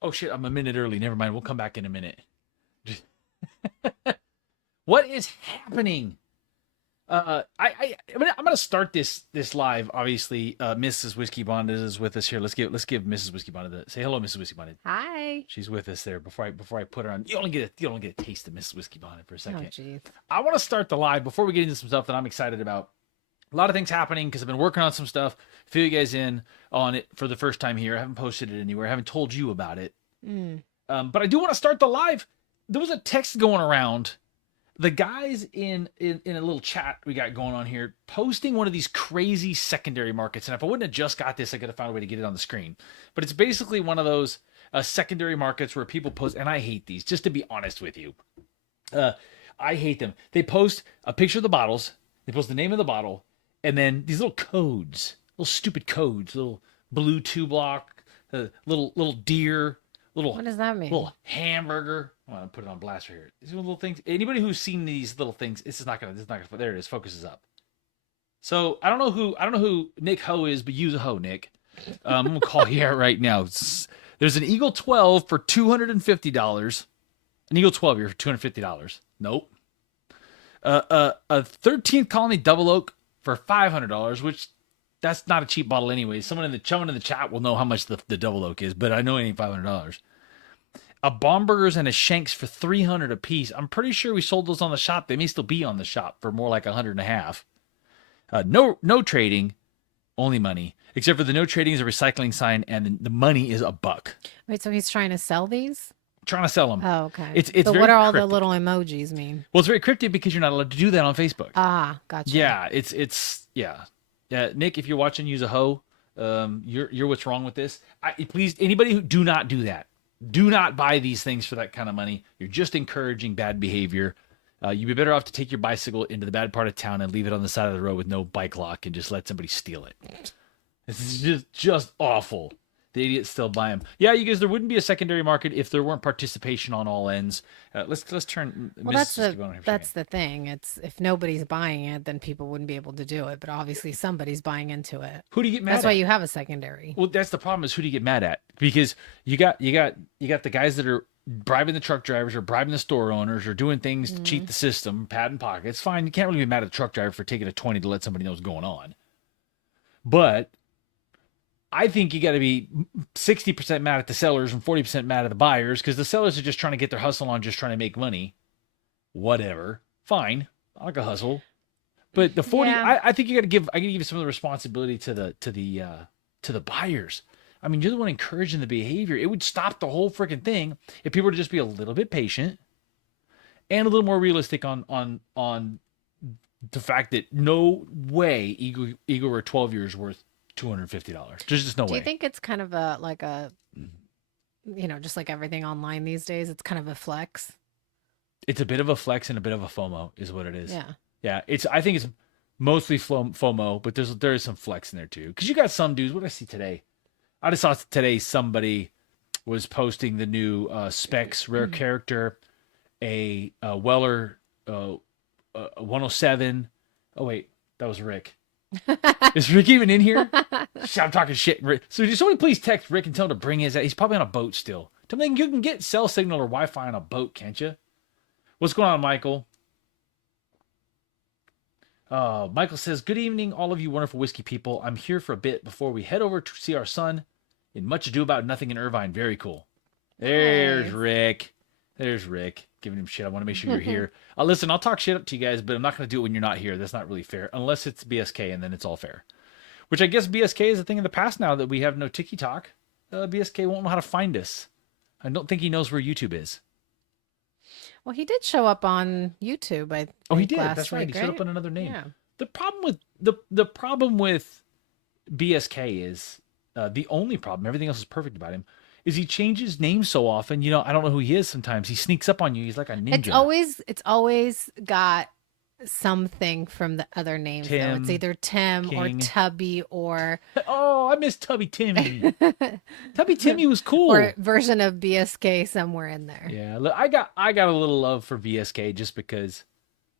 Oh shit, I'm a minute early. Never mind. We'll come back in a minute. What is happening? I'm gonna start this live. Obviously, Mrs. Whiskey Bonded is with us here. Let's give Mrs. Whiskey Bonded say hello, Mrs. Whiskey Bonded. Hi. She's with us there. Before I put her on, you only get a taste of Mrs. Whiskey Bonded for a Oh, second. jeez. I want to start the live before we get into some stuff that I'm excited about. A lot of things happening because I've been working on some stuff. Fill you guys in on it for the first time here. I haven't posted it anywhere. I haven't told you about it. But I do want to start the live. There was a text going around. The guys in a little chat we got going on here posting one of these crazy secondary markets. And if I wouldn't have just got this, I could have found a way to get it on the screen. But it's basically one of those secondary markets where people post, and I hate these, just to be honest with you. I hate them. They post a picture of the bottles, they post the name of the bottle, and then these little codes, little stupid codes, little blue 2 block, little deer, What does that mean? little hamburger. I'm gonna put it on blast right here. These little things. Anybody who's seen these little things, this is not gonna. There it is. Focuses up. So I don't know who Nick Ho is, but use a hoe, Nick. I'm gonna call you out right now. There's an Eagle 12 for $250. An Eagle 12 here for $250. Nope. A 13th Colony Double Oak for $500, which that's not a cheap bottle anyway. Someone in the chat will know how much the Double Oak is, but I know it ain't $500. A Bomberger's and a Shanks for $300 a piece. I'm pretty sure we sold those on the shop. They may still be on the shop for more like $100.50. No trading, only money. Except for the no trading is a recycling sign, and the money is $1. Wait, so he's trying to sell these? Trying to sell them. Oh, okay. It's so very what are all cryptic. the little emojis mean? Well, it's very cryptic because you're not allowed to do that on Facebook. Ah, gotcha. Yeah, yeah. Nick, if you're watching, use a hoe. You're what's wrong with this. Please, anybody who do not do that. Do not buy these things for that kind of money. You're just encouraging bad behavior. You'd be better off to take your bicycle into the bad part of town and leave it on the side of the road with no bike lock and just let somebody steal it. This is just awful. The idiots still buy them. Yeah, you guys, there wouldn't be a secondary market if there weren't participation on all ends. Let's turn. Well, that's the thing. It's if nobody's buying it, then people wouldn't be able to do it. But obviously, somebody's buying into it. Who do you get mad That's at? why you have a secondary. Well, that's the problem. Is who do you get mad at? Because you got the guys that are bribing the truck drivers or bribing the store owners or doing things to cheat the system, padding pockets. Fine, you can't really be mad at the truck driver for taking a 20 to let somebody know what's going on. But I think you got to be 60% mad at the sellers and 40% mad at the buyers because the sellers are just trying to get their hustle on, just trying to make money. Whatever, fine, I like a hustle. But the 40, Yeah. I think I got to give some of the responsibility to the buyers. I mean, you're the one encouraging the behavior. It would stop the whole freaking thing if people were to just be a little bit patient and a little more realistic on the fact that no way Eagle were 12 years worth $250. There's just no way. Do you think it's kind of just like everything online these days, it's kind of a flex? It's a bit of a flex and a bit of a FOMO is what it is. Yeah. Yeah. I think it's mostly FOMO, but there is some flex in there too. Because you got some dudes. What did I see today? I just saw today somebody was posting the new Specs rare character, a Weller 107. Oh wait, that was Rick. Is Rick even in here? I'm talking shit. Rick. So just somebody please text Rick and tell him to bring his. He's probably on a boat still. Tell him you can get cell signal or Wi-Fi on a boat, can't you? What's going on, Michael? Michael says, good evening, all of you wonderful whiskey people. I'm here for a bit before we head over to see our son in Much Ado About Nothing in Irvine. Very cool. There's Nice. Rick. There's Rick. Giving him shit. I want to make sure you're here. Listen, I'll talk shit up to you guys, but I'm not going to do it when you're not here. That's not really fair. Unless it's BSK, and then it's all fair. Which I guess BSK is a thing in the past now that we have no Tiki Talk. BSK won't know how to find us. I don't think he knows where YouTube is. Well, he did show up on YouTube. He think did. last That's right. week, He showed up on another name. Yeah. The problem with BSK is the only problem. Everything else is perfect about him. Is he changes names so often? You know, I don't know who he is. Sometimes he sneaks up on you. He's like a ninja. It's always got something from the other names. Though. It's Tim, either Tim King. or Tubby or Oh, I miss Tubby Timmy. Tubby Timmy was cool. or a version of BSK somewhere in there. Yeah, look, I got a little love for BSK just because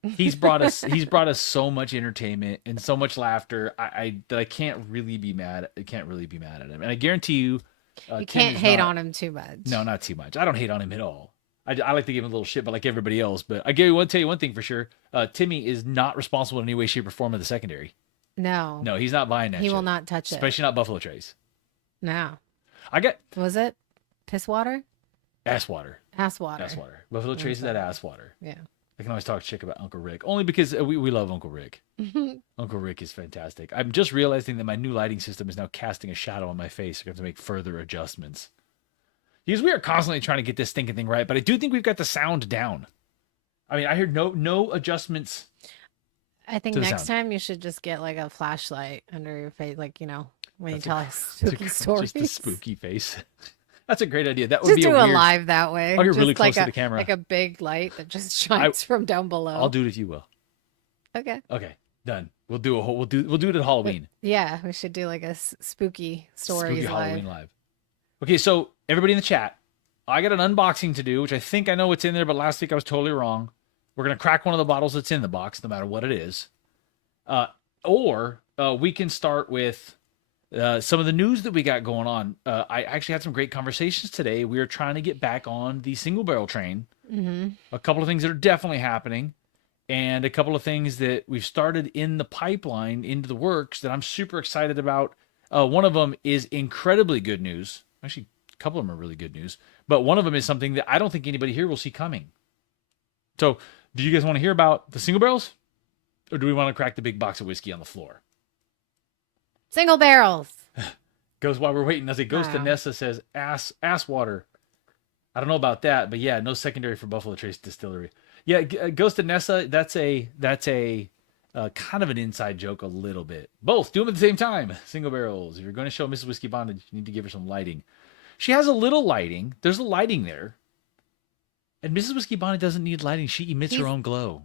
he's brought us so much entertainment and so much laughter. I can't really be mad. I can't really be mad at him. And I guarantee you, You can't Timmy's hate not, on him too much. No, not too much. I don't hate on him at all. I like to give him a little shit, but like everybody else. But I tell you one thing for sure. Timmy is not responsible in any way, shape, or form of the secondary. No. No, he's not buying that He shit. will not touch it. Especially not Buffalo Trace. No. I got Was it piss water? ass water. Ass water. Ass water. Buffalo Trace is that ass water. Yeah. I can always talk shit about Uncle Rick. Only because we love Uncle Rick. Uncle Rick is fantastic. I'm just realizing that my new lighting system is now casting a shadow on my face. So I have to make further adjustments. Because we are constantly trying to get this stinking thing right, but I do think we've got the sound down. I mean, I heard no adjustments. I think next time you should just get like a flashlight under your face, like, when you tell us spooky stories. Just a spooky face. That's a great idea. That would Just be do a a weird... live that way. I'll get just really close like to the camera. Like a big light that just shines from down below. I'll do it if you will. Okay. Okay. Done. We'll do it at Halloween. Yeah, we should do like a spooky stories live. Halloween live. Okay, so everybody in the chat, I got an unboxing to do, which I think I know what's in there, but last week I was totally wrong. We're gonna crack one of the bottles that's in the box, no matter what it is. Or we can start with some of the news that we got going on. I actually had some great conversations today. We are trying to get back on the single barrel train. Mm-hmm. A couple of things that are definitely happening, and a couple of things that we've started in the pipeline into the works that I'm super excited about. One of them is incredibly good news. Actually, a couple of them are really good news, but one of them is something that I don't think anybody here will see coming. So, do you guys want to hear about the single barrels, or do we want to crack the big box of whiskey on the floor? Single barrels. Goes while we're waiting. As it goes to Wow. Nessa says ass water. I don't know about that, but yeah, no secondary for Buffalo Trace Distillery. Yeah, goes to Nessa. That's a kind of an inside joke a little bit. Both do them at the same time. Single barrels. If you're going to show Mrs. Whiskey Bondage, you need to give her some lighting. She has a little lighting. There's a lighting there. And Mrs. Whiskey Bondage doesn't need lighting. She emits her own glow.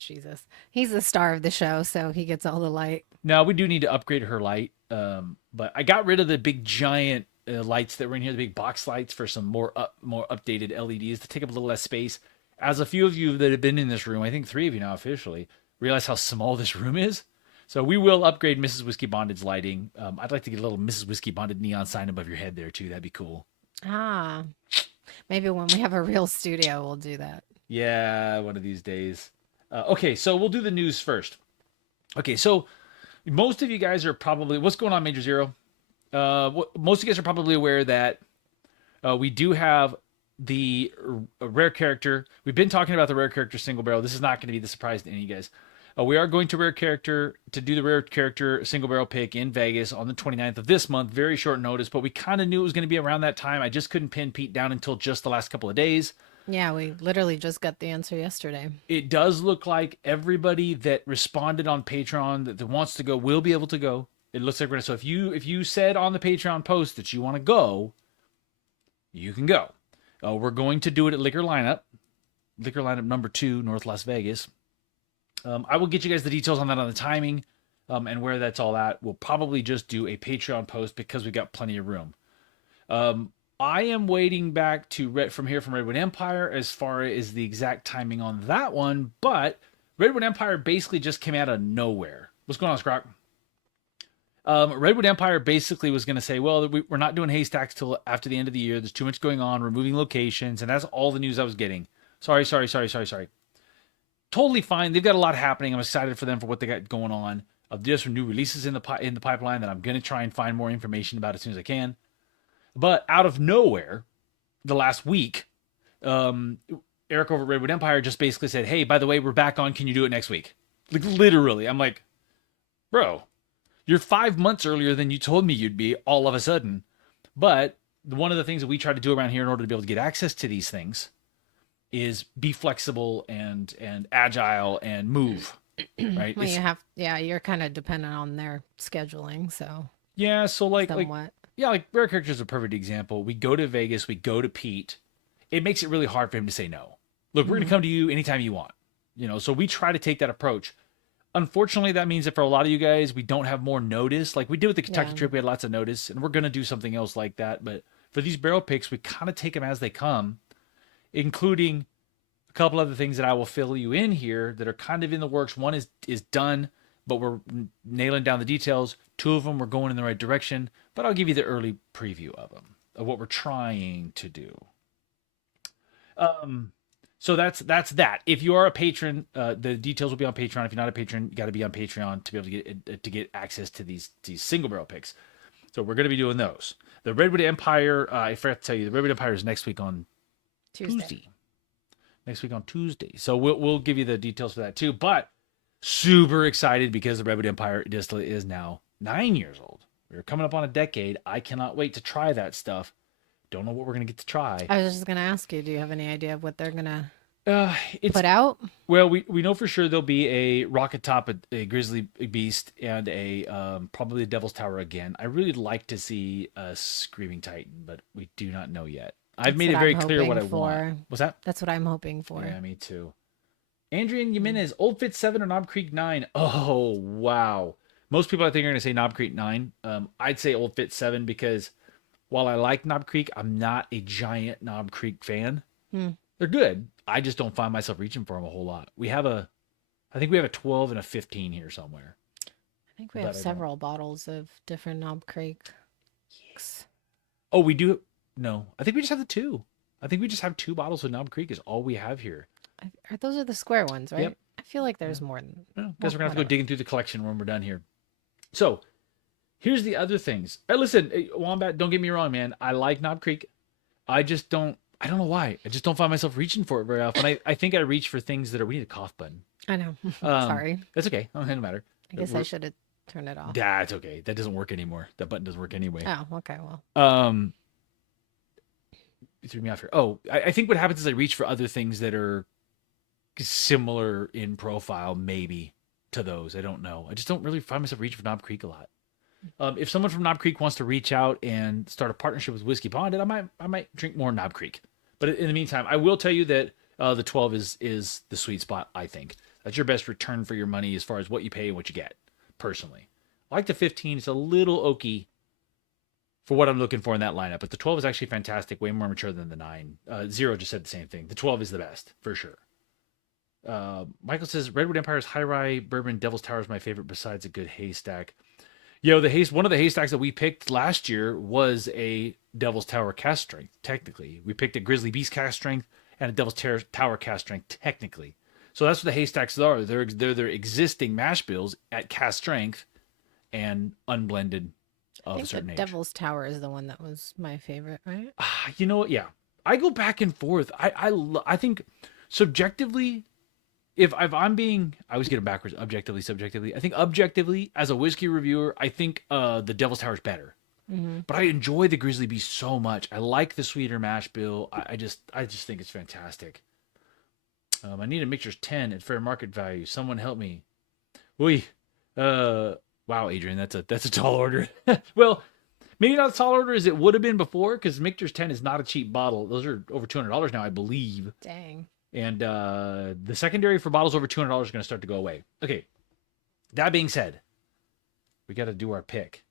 Jesus. He's the star of the show, so he gets all the light. Now, we do need to upgrade her light. But I got rid of the big giant lights that were in here, the big box lights, for some more updated LEDs to take up a little less space. As a few of you that have been in this room, I think 3 of you now officially, realize how small this room is. So we will upgrade Mrs. Whiskey Bonded's lighting. I'd like to get a little Mrs. Whiskey Bonded neon sign above your head there too. That'd be cool. Ah, maybe when we have a real studio, we'll do that. Yeah, one of these days. Okay, so we'll do the news first. Okay, so most of you guys are probably... What's going on, Major Zero? Most of you guys are probably aware that we do have the rare character. We've been talking about the rare character single barrel. This is not going to be the surprise to any of you guys. We are going to do the rare character single barrel pick in Vegas on the 29th of this month. Very short notice, but we kind of knew it was going to be around that time. I just couldn't pin Pete down until just the last couple of days. Yeah, we literally just got the answer yesterday. It does look like everybody that responded on Patreon that wants to go will be able to go. It looks like we're gonna. So if you said on the Patreon post that you want to go, you can go. We're going to do it at Liquor Lineup number 2, North Las Vegas. I will get you guys the details on that, on the timing, and where that's all at. We'll probably just do a Patreon post because we've got plenty of room. I am waiting back to from Redwood Empire as far as the exact timing on that one, but Redwood Empire basically just came out of nowhere. What's going on, Scrock? Redwood Empire basically was going to say, well, we're not doing haystacks till after the end of the year. There's too much going on. We're moving locations, and that's all the news I was getting. Sorry. Totally fine. They've got a lot happening. I'm excited for them for what they got going on. There's some new releases in the pipeline that I'm going to try and find more information about as soon as I can. But out of nowhere, the last week, Eric over at Redwood Empire just basically said, hey, by the way, we're back on. Can you do it next week? Like, literally. I'm like, bro, you're 5 months earlier than you told me you'd be all of a sudden. But one of the things that we try to do around here in order to be able to get access to these things is be flexible and agile and move, right? Well, you're kind of dependent on their scheduling, so yeah. So like Rare Character is a perfect example. We go to Vegas, we go to Pete. It makes it really hard for him to say no. Look, we're going to come to you anytime you want, so we try to take that approach. Unfortunately, that means that for a lot of you guys, we don't have more notice. Like we did with the Kentucky trip, we had lots of notice, and we're going to do something else like that. But for these barrel picks, we kind of take them as they come, including a couple other things that I will fill you in here that are kind of in the works. One is done. but we're nailing down the details. 2 of them we're going in the right direction, but I'll give you the early preview of them, of what we're trying to do. So that's that. If you are a patron, the details will be on Patreon. If you're not a patron, you got to be on Patreon to be able to get access to these single barrel picks. So we're going to be doing those. The Redwood Empire, I forgot to tell you, the Redwood Empire is next week on Tuesday. Next week on Tuesday. So we'll give you the details for that too. But super excited because the Redwood Empire distillate is now 9 years old. We're coming up on a decade. I cannot wait to try that stuff. Don't know what we're going to get to try. I was just going to ask you, do you have any idea of what they're going to it's put out? Well, we know for sure there'll be a Rocket Top, a Grizzly Beast, and a probably a Devil's Tower again. I really like to see a Screaming Titan, but we do not know yet. I've made it very clear what I want. What's that? That's what I'm hoping for. Yeah, me too. Adrian Jimenez, Old Fit 7 or Knob Creek 9? Oh, wow. Most people I think are going to say Knob Creek 9. I'd say Old Fit 7 because while I like Knob Creek, I'm not a giant Knob Creek fan. They're good. I just don't find myself reaching for them a whole lot. I think we have a 12 and a 15 here somewhere. I think we have several bottles of different Knob Creek. Yes. Oh, we do? No. I think we just have the 2. I think we just have 2 bottles of Knob Creek is all we have here. Those are the square ones, right? Yep. I feel like there's more than... Well, guess we're going to have to go digging through the collection when we're done here. So, here's the other things. Listen, Wombat, don't get me wrong, man. I like Knob Creek. I just don't... I don't know why. I just don't find myself reaching for it very often. I think I reach for things that are... We need a cough button. I know. Sorry. That's okay. It doesn't matter. I guess I should have turned it off. That's okay. That doesn't work anymore. That button doesn't work anyway. Oh, okay. Well. You threw me off here. Oh, I think what happens is I reach for other things that are similar in profile, maybe, to those. I don't know. I just don't really find myself reaching for Knob Creek a lot. If someone from Knob Creek wants to reach out and start a partnership with Whiskey Ponded, I might drink more Knob Creek. But in the meantime, I will tell you that the 12 is the sweet spot, I think. That's your best return for your money as far as what you pay and what you get, personally. I like the 15. It's a little oaky for what I'm looking for in that lineup. But the 12 is actually fantastic, way more mature than the 9. Zero just said the same thing. The 12 is the best, for sure. Michael says, Redwood Empire's High Rye Bourbon Devil's Tower is my favorite besides a good haystack. Yo, one of the haystacks that we picked last year was a Devil's Tower cast strength, technically. We picked a Grizzly Beast cast strength and a Devil's Tower cast strength, technically. So that's what the haystacks are. They're their existing mash bills at cast strength and unblended of a certain age. Devil's Tower is the one that was my favorite, right? You know what? Yeah. I go back and forth. I think subjectively, if I'm being, I always get it backwards, objectively, subjectively. I think objectively, as a whiskey reviewer, I think the Devil's Tower is better. Mm-hmm. But I enjoy the Grizzly Beast so much. I like the sweeter mash bill. I just think it's fantastic. I need a Mixers 10 at fair market value. Someone help me. Wow, Adrian, that's a tall order. Well, maybe not as tall order as it would have been before, because Mixers 10 is not a cheap bottle. Those are over $200 now, I believe. Dang. And the secondary for bottles over $200 is going to start to go away. Okay. That being said, we got to do our pick.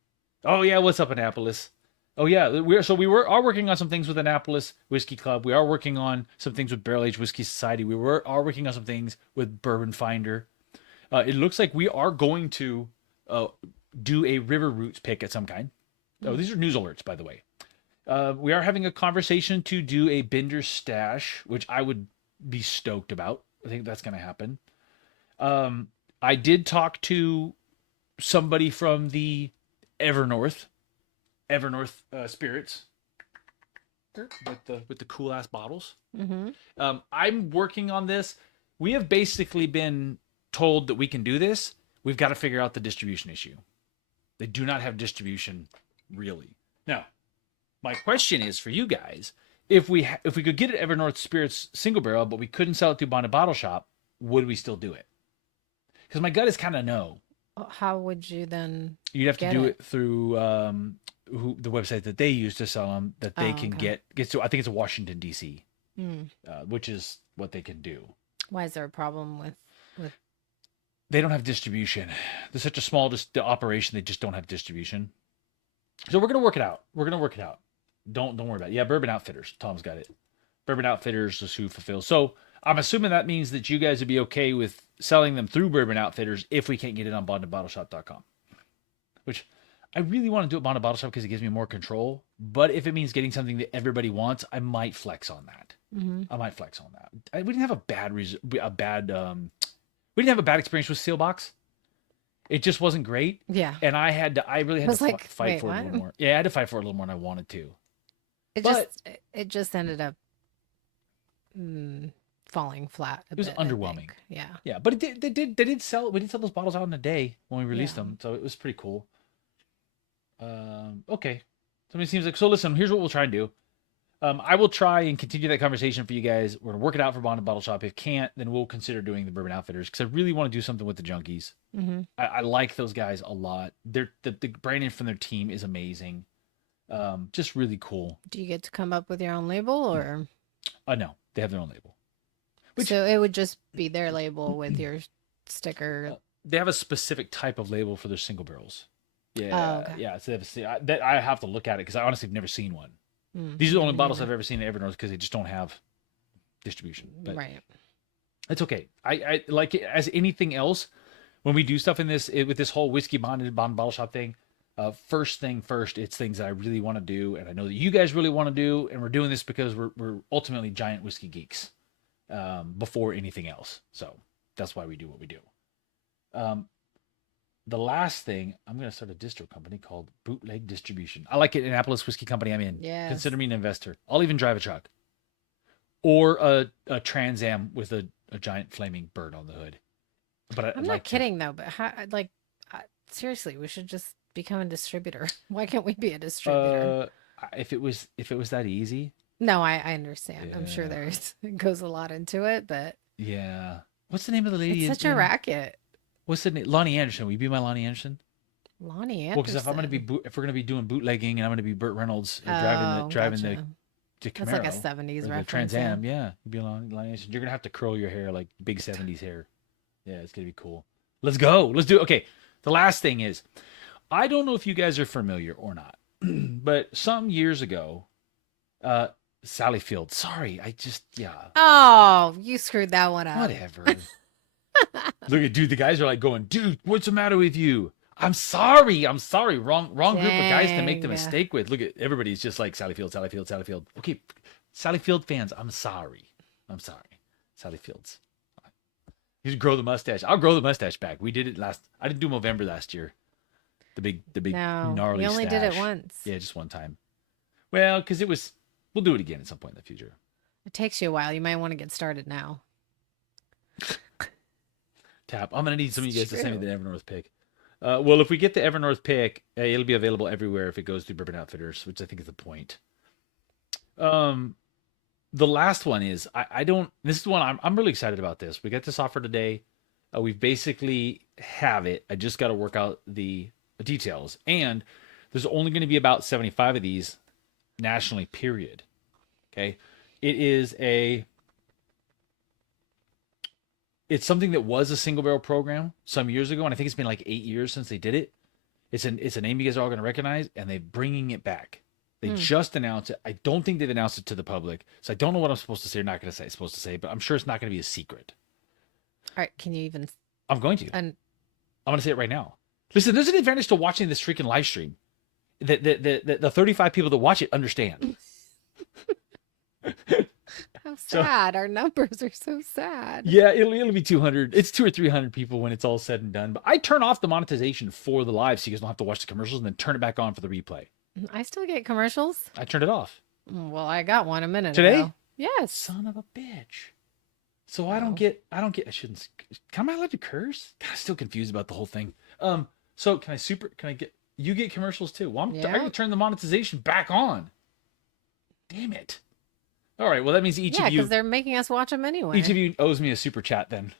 Oh yeah, what's up, Annapolis? Oh yeah, we are working on some things with Annapolis Whiskey Club. We are working on some things with Barrel Age Whiskey Society. We are working on some things with Bourbon Finder. It looks like we are going to do a River Roots pick at some kind. Oh, these are news alerts, by the way. We are having a conversation to do a Binder Stash, which I would be stoked about. I think that's going to happen. I did talk to somebody from the Evernorth Spirits with the cool ass bottles. Mm-hmm. I'm working on this. We have basically been told that we can do this. We've got to figure out the distribution issue. They do not have distribution really. Now, my question is for you guys: if we could get it Evernorth Spirits single barrel, but we couldn't sell it through Bond and Bottle Shop, would we still do it? Because my gut is kind of no. How would you then? You'd have to do it through the website that they use to sell them, that they can get to. I think it's Washington D.C., which is what they can do. Why is there a problem with? They don't have distribution. They're such a small operation. They just don't have distribution. So we're gonna work it out. Don't worry about it. Yeah, Bourbon Outfitters. Tom's got it. Bourbon Outfitters is who fulfills. So I'm assuming that means that you guys would be okay with selling them through Bourbon Outfitters if we can't get it on bondandbottleshop.com. Which I really want to do at Bond and Bottle Shop because it gives me more control. But if it means getting something that everybody wants, I might flex on that. Mm-hmm. I might flex on that. We didn't have we didn't have a bad experience with Sealbox. It just wasn't great. Yeah. And I really had to like, fight wait, for it a what? little more. Yeah, I had to fight for it a little more than I wanted to. It just ended up falling flat. It was underwhelming. Yeah. Yeah, but they did sell. We did sell those bottles out in a day when we released them, so it was pretty cool. Okay. So it seems like, so listen, here's what we'll try and do. I will try and continue that conversation for you guys. We're gonna work it out for Bond and Bottle Shop. If can't, then we'll consider doing the Bourbon Outfitters because I really want to do something with the Junkies. Mm-hmm. I like those guys a lot. The branding from their team is amazing. Just really cool. Do you get to come up with your own label, or? No, they have their own label. So it would just be their label with your sticker. They have a specific type of label for their single barrels. Yeah, Oh, okay. yeah. So I have to look at it because I honestly have never seen one. These are the only bottles I've ever seen at Evernorth because they just don't have distribution. But right. it's okay. I like it as anything else. When we do stuff with this whole whiskey bond bottle shop thing, first thing first, it's things that I really want to do, and I know that you guys really want to do, and we're doing this because we're ultimately giant whiskey geeks before anything else. So that's why we do what we do. The last thing, I'm going to start a distro company called Bootleg Distribution. I like it. Annapolis Whiskey Company. I'm in. Yes. Consider me an investor. I'll even drive a truck. Or a Trans Am with a giant flaming bird on the hood. But I'm not kidding though. But seriously, we should just become a distributor. Why can't we be a distributor? If it was that easy. No, I understand. Yeah. I'm sure it goes a lot into it, but yeah. What's the name of the lady? It's such a racket. What's the name? Lonnie Anderson. Will you be my Lonnie Anderson? Lonnie Anderson. Well, because if we're gonna be doing bootlegging and I'm gonna be Burt Reynolds driving gotcha. the Camaro, that's like a 70s the reference. Trans Am, yeah. You'd be Lonnie Anderson. You're gonna have to curl your hair like big 70s hair. Yeah, it's gonna be cool. Let's go. Let's do it. Okay. The last thing is, I don't know if you guys are familiar or not, but some years ago, Sally Field. Sorry, Oh, you screwed that one up. Whatever. Look at dude. The guys are like going, dude, what's the matter with you? I'm sorry. Wrong group of guys to make the mistake with. Look at everybody's just like Sally Field. Okay, Sally Field fans, I'm sorry. Sally Fields. You should grow the mustache. I'll grow the mustache back. We did it I didn't do Movember last year. The big gnarly we only did it once. Yeah, just one time. Well, because we'll do it again at some point in the future. It takes you a while. You might want to get started now. Tap. I'm gonna need some of you guys to send me the Evernorth pick. Well, if we get the Evernorth pick, it'll be available everywhere if it goes through Bourbon Outfitters, which I think is the point. The last one is this is the one I'm really excited about. This we got this offer today. We basically have it. I just got to work out the details, and there's only going to be about 75 of these nationally. Period. Okay, it's something that was a single barrel program some years ago, and I think it's been like 8 years since they did it. It's a name you guys are all going to recognize, and they're bringing it back. They just announced it. I don't think they've announced it to the public, so I don't know what I'm supposed to say or not going to say. Supposed to say, but I'm sure it's not going to be a secret. All right, can you even? I'm going to. I'm going to say it right now. Listen, there's an advantage to watching this freaking live stream. The 35 people that watch it understand. How sad. Our numbers are so sad. Yeah, it'll be 200. It's 200 or 300 people when it's all said and done. But I turn off the monetization for the live so you guys don't have to watch the commercials and then turn it back on for the replay. I still get commercials. I turned it off. Well, I got one a minute today. ago. Yes. Son of a bitch. So I don't get. I shouldn't. Am I allowed to curse? God, I'm still confused about the whole thing. So can I get? You get commercials too. Well, I gotta turn the monetization back on. Damn it. All right. Well, that means each of you. Yeah, because they're making us watch them anyway. Each of you owes me a super chat then.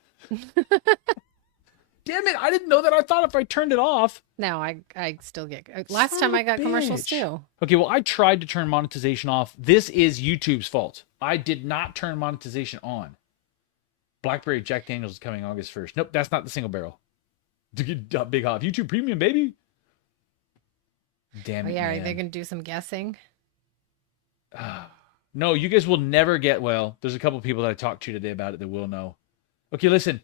Damn it! I didn't know that. I thought if I turned it off. No, I still get. Last time I got commercials too. Okay, well, I tried to turn monetization off. This is YouTube's fault. I did not turn monetization on. Blackberry Jack Daniels is coming August 1st. Nope, that's not the single barrel. Big Hop. YouTube Premium, baby. Damn it, yeah, man. are they going to do some guessing? No, you guys will never get. Well, there's a couple people that I talked to today about it that will know. Okay, listen.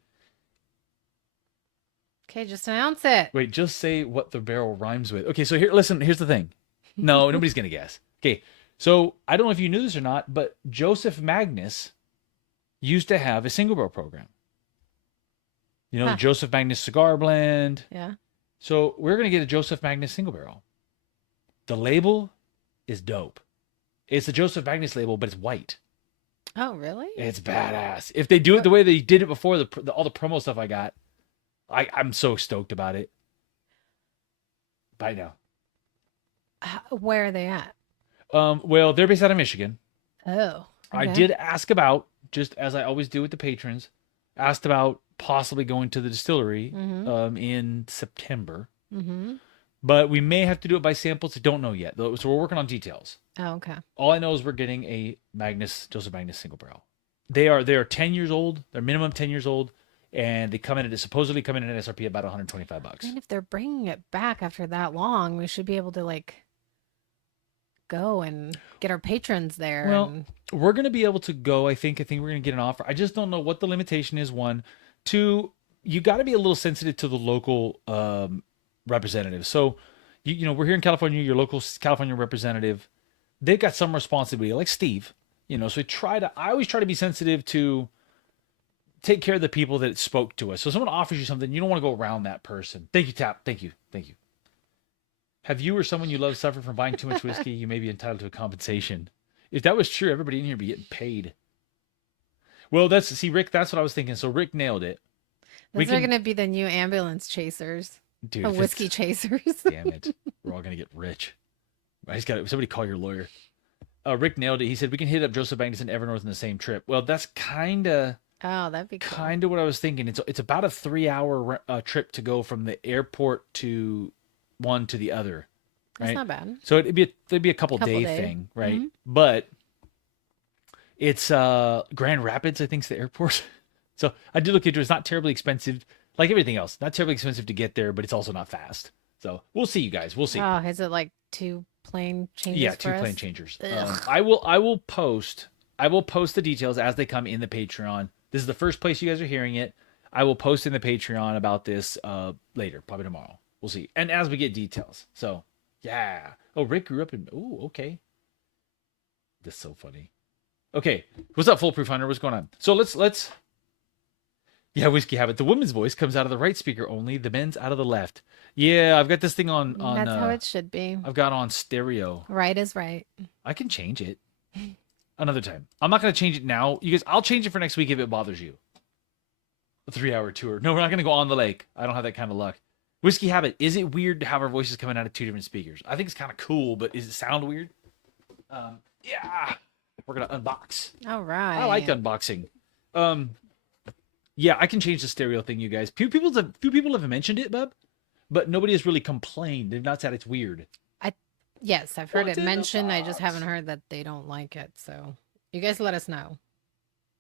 Okay, just announce it. Wait, just say what the barrel rhymes with. Okay, so here, listen. Here's the thing. No, nobody's gonna guess. Okay, so I don't know if you knew this or not, but Joseph Magnus used to have a single barrel program. You know, the Huh. Joseph Magnus cigar blend. Yeah. So we're gonna get a Joseph Magnus single barrel. The label is dope. It's the Joseph Magnus label, but it's white. Oh, really? It's badass. If they do it the way they did it before, all the promo stuff I got, I'm so stoked about it. Bye now. Where are they at? Well, they're based out of Michigan. Oh. I okay. did ask about, just as I always do with the patrons, asked about possibly going to the distillery Mm-hmm. in September. Mm-hmm. But we may have to do it by samples. I don't know yet. So we're working on details. Oh, okay. All I know is we're getting a Joseph Magnus single barrel. They are 10 years old. They're minimum 10 years old, and they supposedly come in at SRP about $125. I mean, if they're bringing it back after that long, we should be able to like go and get our patrons there. Well, and... we're gonna be able to go. I think we're gonna get an offer. I just don't know what the limitation is. One, two, you got to be a little sensitive to the local representatives. So, you know, we're here in California. Your local California representative, they've got some responsibility, like Steve. You know, so I always try to be sensitive to take care of the people that spoke to us. So, someone offers you something, you don't want to go around that person. Thank you, Tap. Thank you. Thank you. Have you or someone you love suffered from buying too much whiskey? You may be entitled to a compensation. If that was true, everybody in here would be getting paid. Well, Rick, that's what I was thinking. So Rick nailed it. Those are going to be the new ambulance chasers. Dude, The whiskey chasers. Damn it. We're all going to get rich. Somebody call your lawyer. Rick nailed it. He said we can hit up Joseph Magnus and Evernorth in the same trip. Well, that's kind of that'd be cool. what I was thinking. It's about a 3-hour trip to go from the airport to one to the other. Right? That's not bad. So it'd be a couple day thing, right? Mm-hmm. But it's Grand Rapids, I think, is the airport. So I did look into it. It's not terribly expensive, like everything else. Not terribly expensive to get there, but it's also not fast. So we'll see, you guys. We'll see. Oh, is it like 2 plane changes? Yeah, for 2 us? plane changers. Ugh. I will post the details as they come in the Patreon. This is the first place you guys are hearing it. I will post in the Patreon about this later, probably tomorrow. We'll see. And as we get details. So yeah. Oh, Rick grew up in. Oh, okay. This is so funny. Okay, what's up, Foolproof Hunter? What's going on? So let's. Yeah, Whiskey Habit. The woman's voice comes out of the right speaker only. The men's out of the left. Yeah, I've got this thing on. That's how it should be. I've got on stereo. Right is right. I can change it another time. I'm not going to change it now. You guys, I'll change it for next week if it bothers you. A 3-hour tour. No, we're not going to go on the lake. I don't have that kind of luck. Whiskey Habit. Is it weird to have our voices coming out of 2 different speakers? I think it's kind of cool, but does it sound weird? Yeah. We're going to unbox. All right. I like unboxing. Yeah, I can change the stereo thing, you guys. Few people have mentioned it, bub, but nobody has really complained. They've not said it's weird. Yes, I've heard What's it in the mentioned. I just box? haven't heard that they don't like it. So you guys let us know.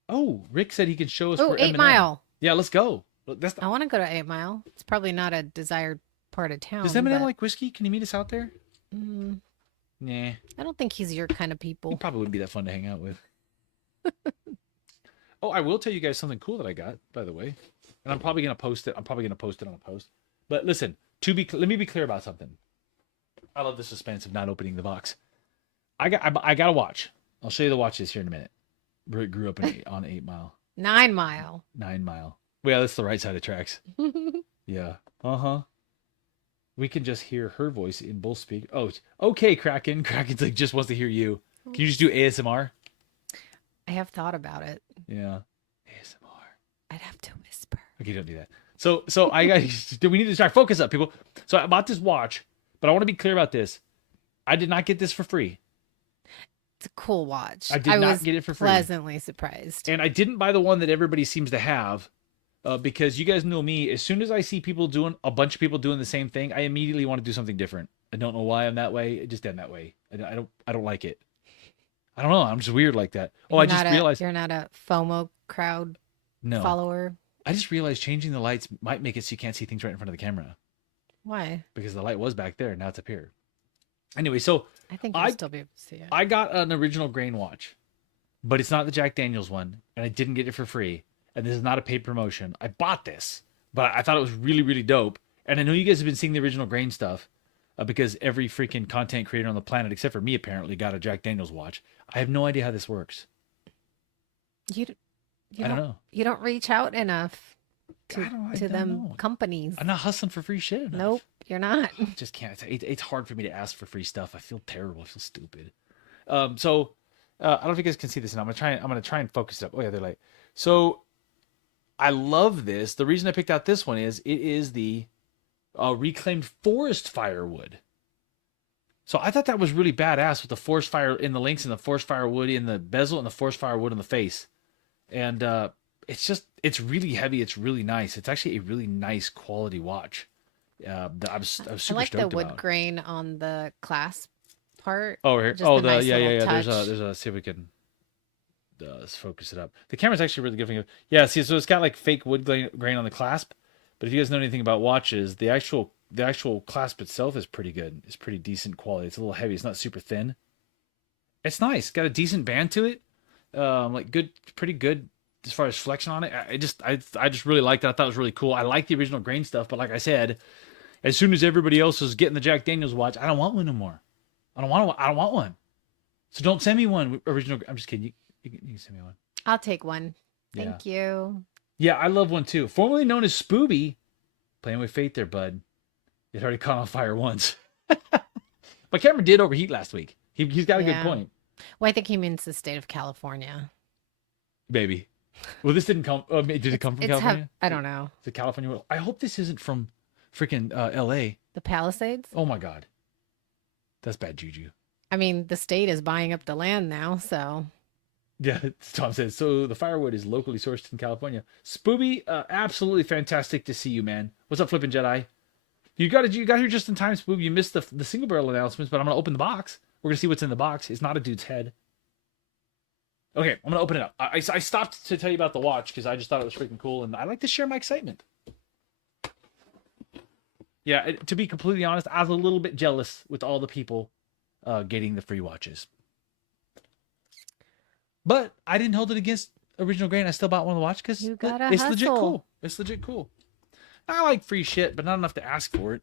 Oh, Rick said he could show us. Oh, for 8 M&M. Mile. Yeah, let's go. Look, that's I want to go to 8 Mile. It's probably not a desired part of town. Does Eminem but, like whiskey? Can you meet us out there? mm, Nah, I don't think he's your kind of he people. probably wouldn't be that fun to hang out with. Oh, I will tell you guys something cool that I got, by the way, and I'm probably gonna post it. I'm probably gonna post it on a post. But listen, let me be clear about something. I love the suspense of not opening the box. I got a watch. I'll show you the watches here in a minute. Rick grew up on 8 Mile. 9 Mile. 9 Mile. Well, yeah, that's the right side of tracks. Yeah. Uh-huh. We can just hear her voice in both speakers. Oh, okay, Kraken. Kraken's like just wants to hear you. Can you just do ASMR? I have thought about it. Yeah. ASMR. I'd have to whisper. Okay, don't do that. So I got. We need to start focus up, people. So I bought this watch, but I want to be clear about this. I did not get this for free, It's a cool watch. I did not was get it for free. pleasantly surprised. and I didn't buy the one that everybody seems to have, because you guys know me. As soon as I see a bunch of people doing the same thing, I immediately want to do something different. I don't know why I'm that way. It just am that way. I don't like it. I don't know. I'm just weird like that. Oh, I just realized. You're not a FOMO crowd No, follower. I just realized changing the lights might make it so you can't see things right in front of the camera. Why? Because the light was back there, now it's up here. Anyway, so I think you'll still be able to see it. I got an original grain watch, but it's not the Jack Daniels one, and I didn't get it for free. And this is not a paid promotion. I bought this, but I thought it was really, really dope. And I know you guys have been seeing the original grain stuff because every freaking content creator on the planet, except for me, apparently got a Jack Daniels watch. I have no idea how this works. You I don't know. You don't reach out enough to I to don't them know. companies. I'm not hustling for free shit enough. Nope, you're not. I just can't. It's hard for me to ask for free stuff. I feel terrible. I feel stupid. So I don't know if you guys can see this. And I'm gonna try and focus it up. Oh yeah, they're like. So I love this. The reason I picked out this one is it is the reclaimed forest firewood. So I thought that was really badass with the forest fire in the links and the forest firewood in the bezel and the forest firewood in the face. And it's really heavy. It's really nice. It's actually a really nice quality watch. I was super I like the stoked wood about. grain on the clasp part. Oh, here. Just Oh, the nice yeah. little There's touch. a see if we can let's focus it up. The camera's actually really good. Yeah, see, so it's got like fake wood grain on the clasp. But if you guys know anything about watches, the actual clasp itself is pretty good. It's pretty decent quality. It's a little heavy. It's not super thin. It's nice. Got a decent band to it. Like good, pretty good as far as flexion on it. I just really liked it. I thought it was really cool. I like the original grain stuff, but like I said, as soon as everybody else is getting the Jack Daniels watch, I don't want one no more. I don't want one. So don't send me one original. I'm just kidding. You can send me one. I'll take one. Yeah. Thank you. Yeah, I love one too. Formerly known as Spooby. Playing with fate there, bud. It already caught on fire once. My camera did overheat last week. He's got a good point. Well, I think he means the state of California. Maybe. Well, this didn't come. Did it come from California? I don't know. It's a California. I hope this isn't from freaking L.A. The Palisades? Oh my God. That's bad juju. I mean, the state is buying up the land now, so. Yeah, Tom says, so the firewood is locally sourced in California. Spooby, absolutely fantastic to see you, man. What's up, Flippin' Jedi? You got here just in time, Spooby. You missed the single barrel announcements, but I'm going to open the box. We're going to see what's in the box. It's not a dude's head. Okay, I'm going to open it up. I stopped to tell you about the watch because I just thought it was freaking cool, and I like to share my excitement. Yeah, to be completely honest, I was a little bit jealous with all the people getting the free watches. But I didn't hold it against original grain. I still bought one of the watch because it's legit cool. It's legit cool. I like free shit, but not enough to ask for it.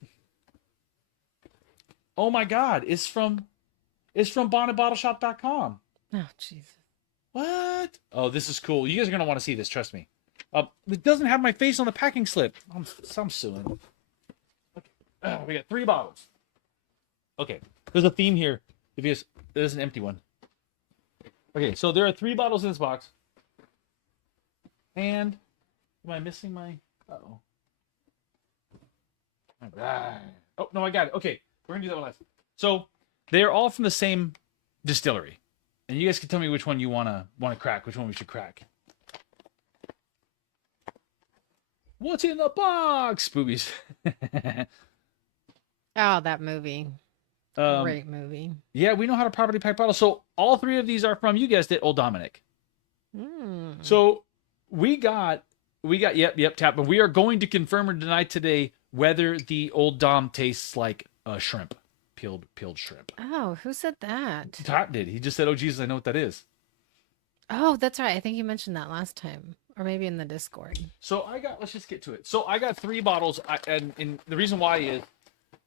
Oh my God, it's from bondandbottleshop.com. Oh, Jesus. What? Oh, this is cool. You guys are gonna want to see this. Trust me. It doesn't have my face on the packing slip. I'm suing. Okay. We got 3 bottles. Okay, there's a theme here. There's an empty one. Okay, so there are 3 bottles in this box. And am I missing my? Uh-oh. Oh no, I got it. Okay, we're gonna do that one last. So they are all from the same distillery, and you guys can tell me which one you wanna crack. Which one we should crack? What's in the box, Spoobies? Oh, that movie. Great movie. Yeah, we know how to properly pack bottles. So all 3 of these are from, you guessed it, Old Dominick. So we got yep, tap, and we are going to confirm or deny today whether the Old Dom tastes like shrimp, peeled shrimp. Oh, who said that? Tap did. He just said, "Oh Jesus, I know what that is." Oh, that's right. I think you mentioned that last time, or maybe in the Discord. So let's just get to it. So I got 3 bottles, and the reason why is,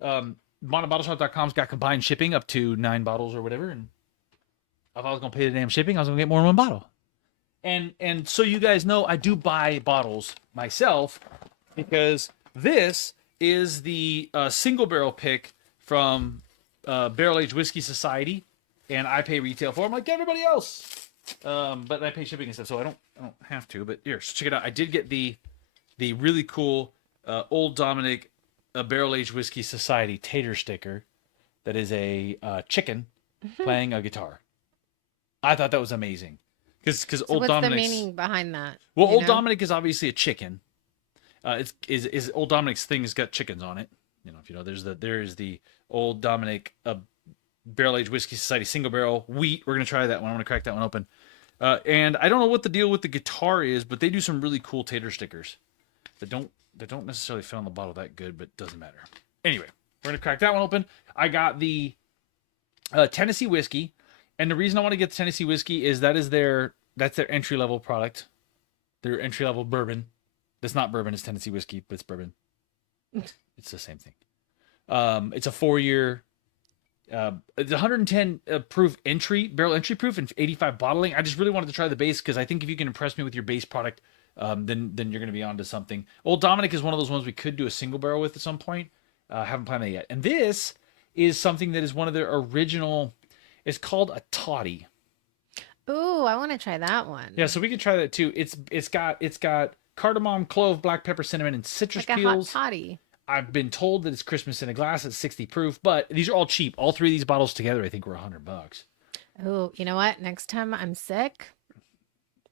bondandbottleshop.com's got combined shipping up to 9 bottles or whatever, and if I was gonna pay the damn shipping, I was gonna get more than 1 bottle. And so you guys know I do buy bottles myself because this is the single barrel pick from Barrel Aged Whiskey Society, and I pay retail for them like everybody else. But I pay shipping and stuff, so I don't have to. But here, so check it out. I did get the really cool Old Dominick Barrel Aged Whiskey Society tater sticker. That is a chicken playing a guitar. I thought that was amazing because Old Dominick. What's the meaning behind that? Well, Old Dominick is obviously a chicken. Is Old Dominick's thing has got chickens on it. You know, if you know, there's the Old Dominick Barrel Aged Whiskey Society single barrel wheat. We're gonna try that one. I'm gonna crack that one open. And I don't know what the deal with the guitar is, but they do some really cool tater stickers that don't necessarily fit on the bottle that good, but doesn't matter. Anyway, we're gonna crack that one open. I got the Tennessee whiskey, and the reason I want to get the Tennessee whiskey is that's their entry level product, their entry level bourbon. That's not bourbon; it's Tennessee whiskey, but it's bourbon. It's the same thing. It's a 4-year. It's 110 proof barrel entry proof, and 85 bottling. I just really wanted to try the base because I think if you can impress me with your base product, then you're going to be onto something. Old Dominick is one of those ones we could do a single barrel with at some point. Haven't planned that yet. And this is something that is one of their original. It's called a toddy. Ooh, I want to try that one. Yeah, so we could try that too. It's got cardamom, clove, black pepper, cinnamon, and citrus like peels. A hot toddy. I've been told that it's Christmas in a glass at 60 proof, but these are all cheap. All 3 of these bottles together, I think, were $100. Oh, you know what? Next time I'm sick,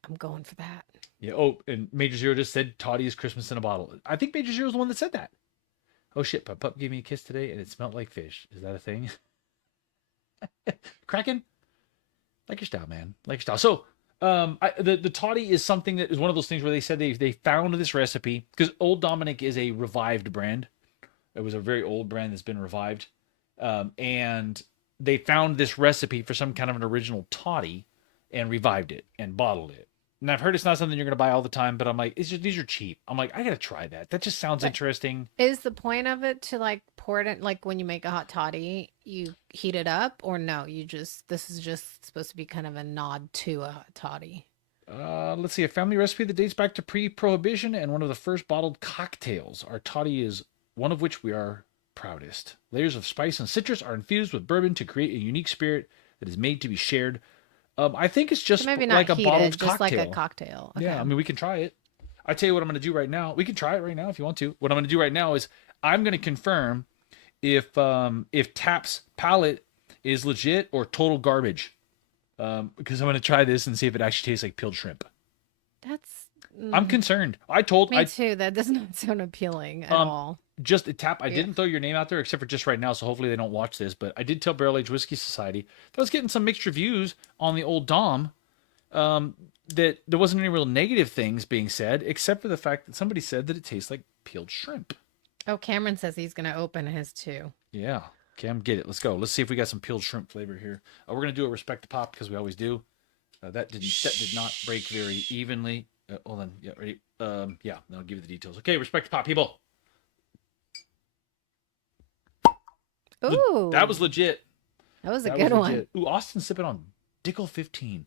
I'm going for that. Yeah. Oh, and Major Zero just said toddy is Christmas in a bottle. I think Major Zero is the one that said that. Oh shit! Pup gave me a kiss today, and it smelled like fish. Is that a thing? Kraken, like your style, man. Like your style. So, the toddy is something that is one of those things where they said they found this recipe because Old Dominick is a revived brand. It was a very old brand that's been revived, and they found this recipe for some kind of an original toddy and revived it and bottled it. And I've heard it's not something you're going to buy all the time, but I'm like, these are cheap. I'm like, I got to try that. That just sounds interesting. Is the point of it to like pour it in, like when you make a hot toddy, you heat it up, or no, this is just supposed to be kind of a nod to a hot toddy? Let's see, a family recipe that dates back to pre-prohibition and one of the first bottled cocktails. Our toddy is one of which we are proudest. Layers of spice and citrus are infused with bourbon to create a unique spirit that is made to be shared. I think it's just So maybe not like a heated, bottled just cocktail. like a cocktail. Okay. Yeah, I mean, we can try it. I tell you what I'm going to do right now. We can try it right now if you want to. What I'm going to do right now is I'm going to confirm if Tap's palate is legit or total garbage. Because I'm going to try this and see if it actually tastes like peeled shrimp. That's. I'm concerned. Me too. That does not sound appealing at all. Just a Tap. I didn't throw your name out there except for just right now, so hopefully they don't watch this. But I did tell Barrel Age Whiskey Society that I was getting some mixed reviews on the Old Dom. That there wasn't any real negative things being said, except for the fact that somebody said that it tastes like peeled shrimp. Oh, Cameron says he's going to open his too. Yeah. Cam, get it. Let's go. Let's see if we got some peeled shrimp flavor here. We're going to do a respect to pop because we always do. That did not break very evenly. Hold on. Yeah, ready? Yeah, I'll give you the details. Okay, respect to pop, people. Ooh. That was legit. That was a good one. Ooh, Austin's sipping on Dickel 15.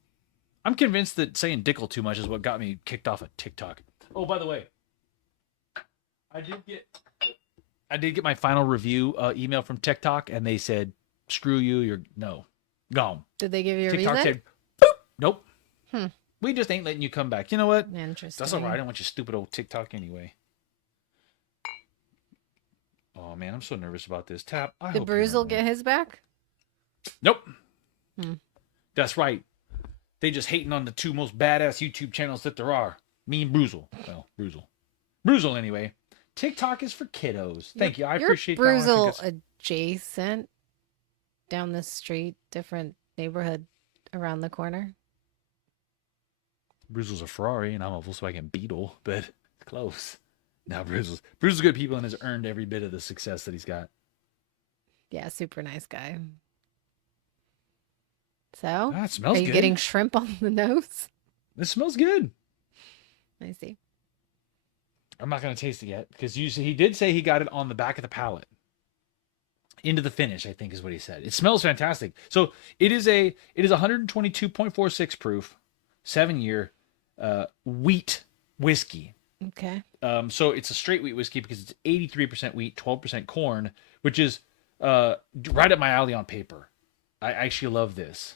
I'm convinced that saying Dickel too much is what got me kicked off of TikTok. Oh, by the way, I did get my final review email from TikTok, and they said, "Screw you, you're gone." Did they give you a TikTok reason? said, "Boop, nope. Hmm. We just ain't letting you come back." You know what? Interesting. That's all right. I don't want your stupid old TikTok anyway. Oh man, I'm so nervous about this. Tap. Did Bruzel get his back? Nope. Hmm. That's right. They just hating on the 2 most badass YouTube channels that there are. Me and Bruzel. Well, Bruzel anyway. TikTok is for kiddos. Thank you. I appreciate that. Bruzel adjacent down the street, different neighborhood around the corner. Bruzel's a Ferrari and I'm a Volkswagen Beetle, but it's close. Now Bruzel's good people and has earned every bit of the success that he's got. Yeah, super nice guy. So, it smells are you good. getting shrimp on the nose? It smells good. I see. I'm not going to taste it yet because he did say he got it on the back of the palate. Into the finish, I think is what he said. It smells fantastic. So it is 122.46 proof, 7-year wheat whiskey. Okay. So it's a straight wheat whiskey because it's 83% wheat, 12% corn, which is right up my alley on paper. I actually love this.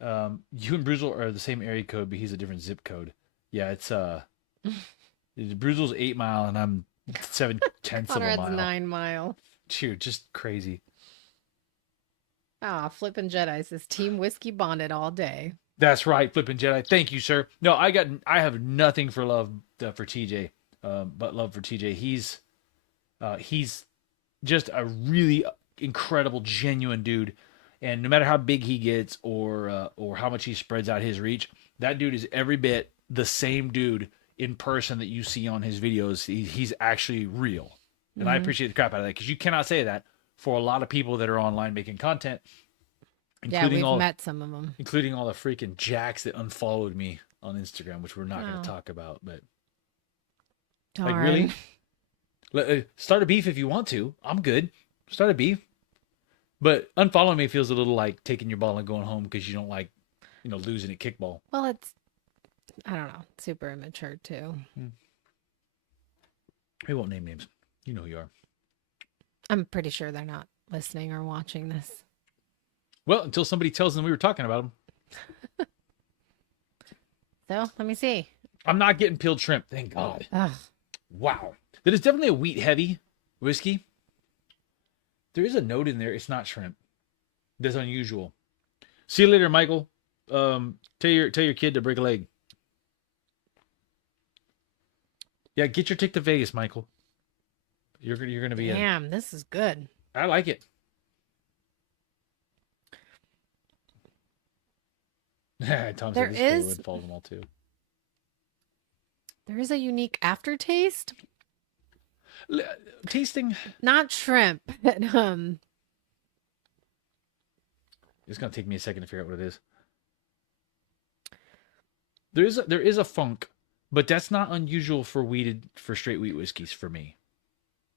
You and Bruzel are the same area code, but he's a different zip code. Yeah, it's Bruzel's 8 Mile and I'm 7/10 of a Conrad's mile. 9 Mile. Dude, just crazy. Ah, Flippin' Jedi says Team Whiskey bonded all day. That's right, Flippin' Jedi. Thank you, sir. No, I have nothing for love for TJ, but love for TJ. He's just a really incredible, genuine dude. And no matter how big he gets or how much he spreads out his reach, that dude is every bit the same dude in person that you see on his videos. He's actually real. And I appreciate the crap out of that because you cannot say that for a lot of people that are online making content, Yeah, we've met some of them. including all the freaking jacks that unfollowed me on Instagram, which we're not going Oh. to talk about. But Darn. like, really, start a beef if you want to. I'm good. Start a beef, but unfollowing me feels a little like taking your ball and going home because you don't like, losing at kickball. Well, it's, I don't know, super immature too. We won't name names. You know who you are. I'm pretty sure they're not listening or watching this. Well, until somebody tells them we were talking about them. So let me see. I'm not getting peeled shrimp. Thank God. Ugh. Wow. That is definitely a wheat heavy whiskey. There is a note in there. It's not shrimp. That's unusual. See you later, Michael. Tell your kid to break a leg. Yeah, get your ticket to Vegas, Michael. You're gonna be in. Damn, this is good. I like it. Tom There said this is- would follow them all too. There is a unique aftertaste. Tasting. Not shrimp, but It's gonna take me a second to figure out what it is. There is a funk, but that's not unusual for straight wheat whiskeys for me.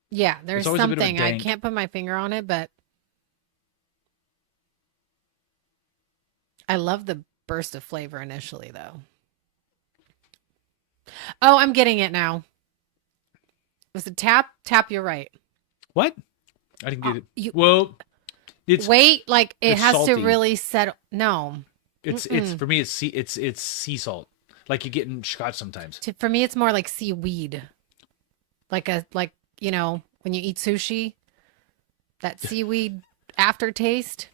yeah, there's always a bit of a something. I dank. can't put my finger on it, but I love the burst of flavor initially, though. Oh, I'm getting it now. It was a tap. Tap, you're right. What? I didn't get it. You Well, it's wait, like it it's has salty. to really settle. No, it's for me it's sea salt. Like you get in scotch sometimes. for me, it's more like seaweed, like when you eat sushi, that seaweed aftertaste.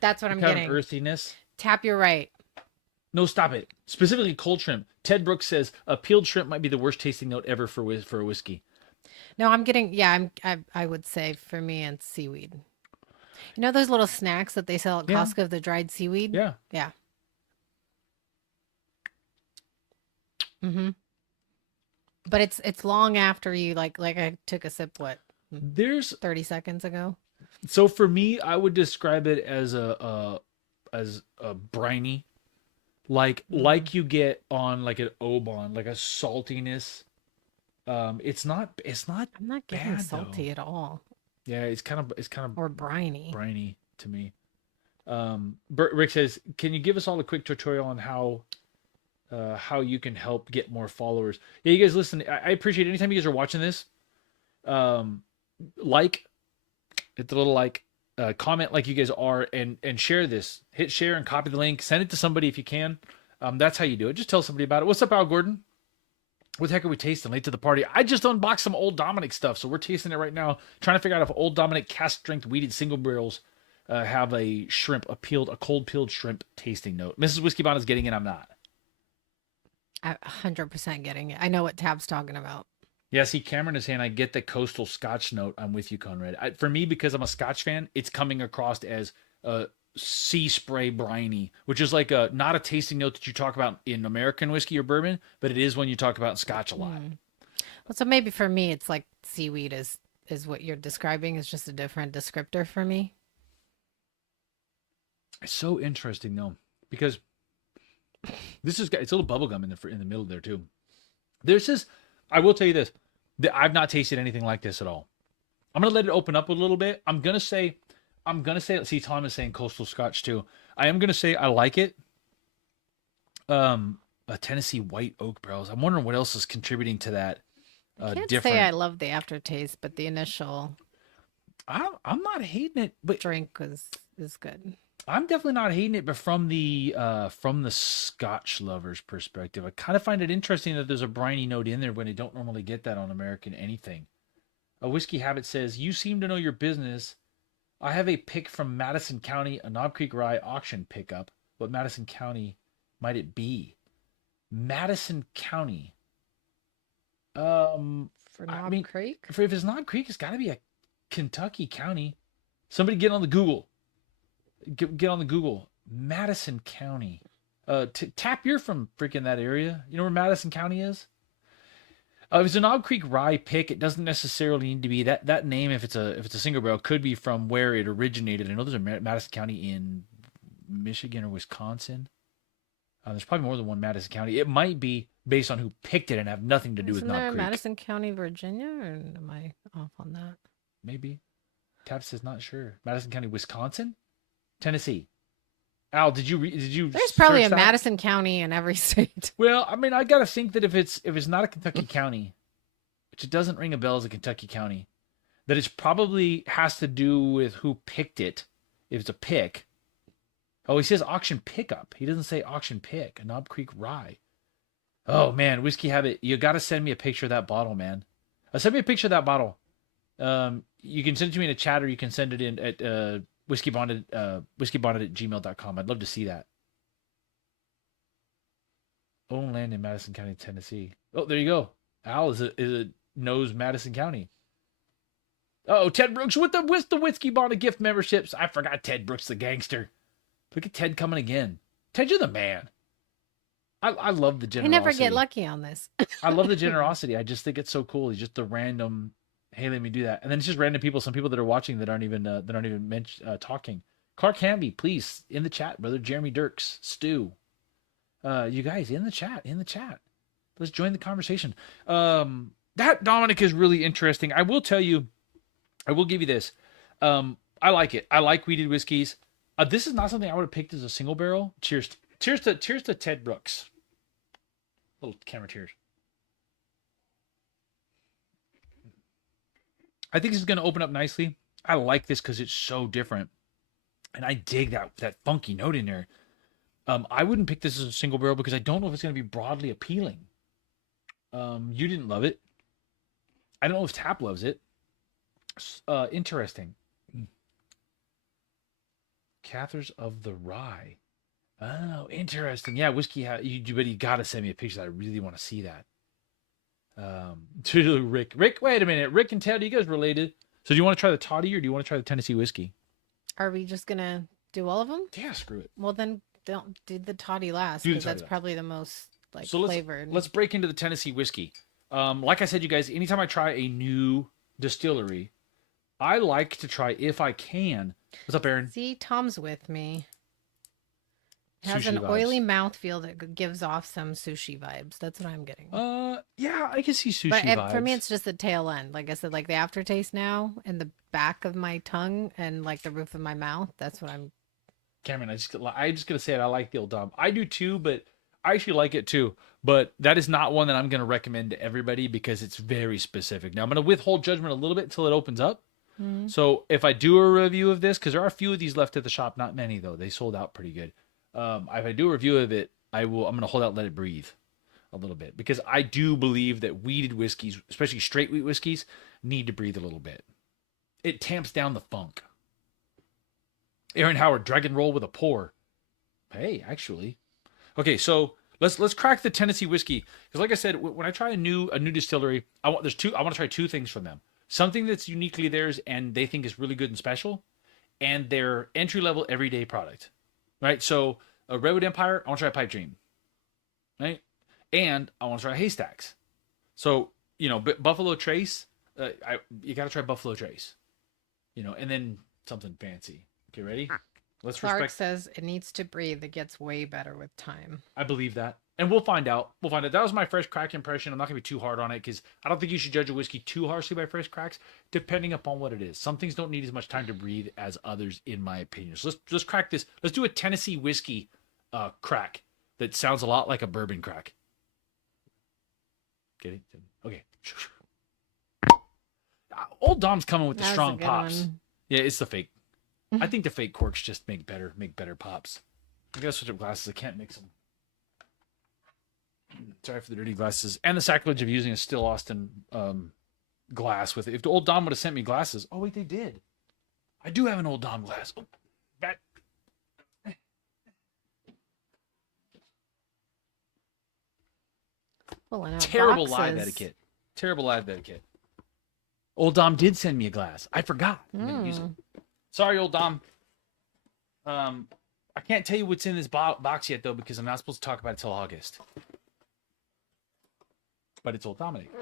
That's what I'm Kind getting. of earthiness. Tap, you're right. No, stop it. Specifically cold shrimp. Ted Brooks says a peeled shrimp might be the worst tasting note ever for a whiskey. No, I'm getting. Yeah, I would say for me, it's seaweed. You know those little snacks that they sell at Yeah. Costco of the dried seaweed? Yeah. Yeah. Mm-hmm. But it's long after you like I took a sip 30 seconds ago. So for me, I would describe it as a briny, like you get on like an Oban, like a saltiness. It's not I'm not getting bad, salty though. at all. Yeah, it's kind of Or briny. briny to me. Rick says, "Can you give us all a quick tutorial on how you can help get more followers?" Yeah, you guys listen. I appreciate it. Anytime you guys are watching this, hit the little comment like you guys are, and share this. Hit share and copy the link. Send it to somebody if you can. That's how you do it. Just tell somebody about it. What's up, Al Gordon? What the heck are we tasting? Late to the party. I just unboxed some Old Dominick stuff, so we're tasting it right now. Trying to figure out if Old Dominick cast strength weeded single barrels have a cold peeled shrimp tasting note. Mrs. Whiskey Bond is getting it. I'm not. I'm 100% getting it. I know what Tab's talking about. Yeah, see, Cameron is saying I get the coastal Scotch note. I'm with you, Conrad. For me, because I'm a Scotch fan, it's coming across as sea spray briny, which is like not a tasting note that you talk about in American whiskey or bourbon, but it is when you talk about Scotch a lot. Well, so maybe for me, it's like seaweed is what you're describing. Is just a different descriptor for me. It's so interesting though, because it's a little bubblegum in the middle there too. I will tell you this, that I've not tasted anything like this at all. I'm gonna let it open up a little bit. I'm gonna say. See, Tom is saying coastal Scotch too. I am gonna say I like it. A Tennessee white oak barrels. I'm wondering what else is contributing to that. I can't Different. say I love the aftertaste, but the initial I'm not hating it, but drink is good. I'm definitely not hating it. But from the Scotch lover's perspective, I kind of find it interesting that there's a briny note in there when you don't normally get that on American anything. A Whiskey Habit says, "You seem to know your business. I have a pick from Madison County, a Knob Creek Rye auction pickup. What Madison County might it be? Madison County. For Knob Creek? If it's Knob Creek, it's got to be a Kentucky county. Somebody get on the Google. Get on the Google. Madison County. Tap, you're from freaking that area. You know where Madison County is? If it's a Knob Creek rye pick, it doesn't necessarily need to be that name. If it's a single barrel, could be from where it originated. I know there's a Madison County in Michigan or Wisconsin. There's probably more than one Madison County. It might be based on who picked it and have nothing to do with Isn't Knob there a Creek. Madison County, Virginia, or am I off on that? Maybe. Tab says not sure. Madison County, Wisconsin, Tennessee. Al, did you? There's probably a search that? Madison County in every state. Well, I mean, I gotta think that if it's not a Kentucky county, which it doesn't ring a bell as a Kentucky county, that it's probably has to do with who picked it. If it's a pick. Oh, he says auction pickup. He doesn't say auction pick. A Knob Creek rye. Oh man, Whiskey Habit, you gotta send me a picture of that bottle, man. Send me a picture of that bottle. You can send it to me in a chat, or you can send it in at whiskeybonded@gmail.com. I'd love to see that. Own land in Madison County, Tennessee. Oh, there you go. Al knows Madison County. Oh, Ted Brooks with the Whiskey Bonded gift memberships. I forgot Ted Brooks, the gangster. Look at Ted coming again. Ted, you're the man. I love the I generosity. never get lucky on this. I love the generosity. I just think it's so cool. He's just the random, hey, let me do that. And then it's just random people, some people that are watching that aren't even talking. Clark Hamby, please, in the chat. Brother Jeremy Dirks, Stu. You guys, in the chat. Let's join the conversation. That Dominick is really interesting. I will tell you, I will give you this. I like it. I like weeded whiskeys. This is not something I would have picked as a single barrel. Cheers to Ted Brooks. Little camera tears. I think this is going to open up nicely. I like this because it's so different, and I dig that funky note in there. I wouldn't pick this as a single barrel because I don't know if it's going to be broadly appealing. You didn't love it. I don't know if Tap loves it. Interesting. Cathars of the Rye. Oh, interesting. Yeah, whiskey. But you gotta send me a picture. I really want to see that. To Rick. Wait a minute. Rick and Ted, are you guys related? So do you want to try the toddy or do you want to try the Tennessee whiskey? Are we just gonna do all of them? Yeah, screw it. Well, then don't do the toddy last Do the because toddy that's last. probably the most So flavored. let's break into the Tennessee whiskey. Like I said, you guys, anytime I try a new distillery, I like to try, if I can. What's up, Aaron? See, Tom's with me. It has Sushi an vibes. oily mouthfeel that gives off some sushi vibes. That's what I'm getting. Yeah, I can see sushi But vibes. for me, it's just the tail end. Like I said, like the aftertaste now and the back of my tongue and like the roof of my mouth. That's what I'm. Cameron, I'm just gonna say it. I like the Old Dom. I do too, but I actually like it too. But that is not one that I'm gonna recommend to everybody because it's very specific. Now I'm gonna withhold judgment a little bit until it opens up. Mm-hmm. So if I do a review of this, because there are a few of these left at the shop, not many though. They sold out pretty good. If I do a review of it, I'm gonna hold out, let it breathe a little bit because I do believe that weeded whiskeys, especially straight wheat whiskeys, need to breathe a little bit. It tamps down the funk. Aaron Howard, dragon roll with a pour. Hey, actually. Okay, so let's crack the Tennessee whiskey. Because like I said, when I try a new distillery, I want to try two things from them. Something that's uniquely theirs and they think is really good and special, and their entry-level everyday product. Right? So a Redwood Empire, I want to try Pipe Dream. Right? And I want to try Haystacks. So, Buffalo Trace, you got to try Buffalo Trace. And then something fancy. Okay, ready? Let's Clark respect. says it needs to breathe. It gets way better with time. I believe that. And we'll find out. That was my fresh crack impression. I'm not going to be too hard on it because I don't think you should judge a whiskey too harshly by fresh cracks, depending upon what it is. Some things don't need as much time to breathe as others, in my opinion. So let's crack this. Let's do a Tennessee whiskey crack that sounds a lot like a bourbon crack. Get it? Okay. Old Dom's coming with the That was a strong good pops. one. Yeah, it's the fake. I think the fake corks just make better pops. I gotta switch up glasses. I can't mix them. Sorry for the dirty glasses and the sacrilege of using a Still Austin glass with it. If the Old Dom would have sent me glasses, oh wait, they did. I do have an Old Dom glass. Oh, that. Pulling out Terrible boxes. live etiquette. Terrible live etiquette. Old Dom did send me a glass. I forgot. I'm gonna use it. Sorry, Old Dom. I can't tell you what's in this box yet, though, because I'm not supposed to talk about it till August. But it's Old Dominick.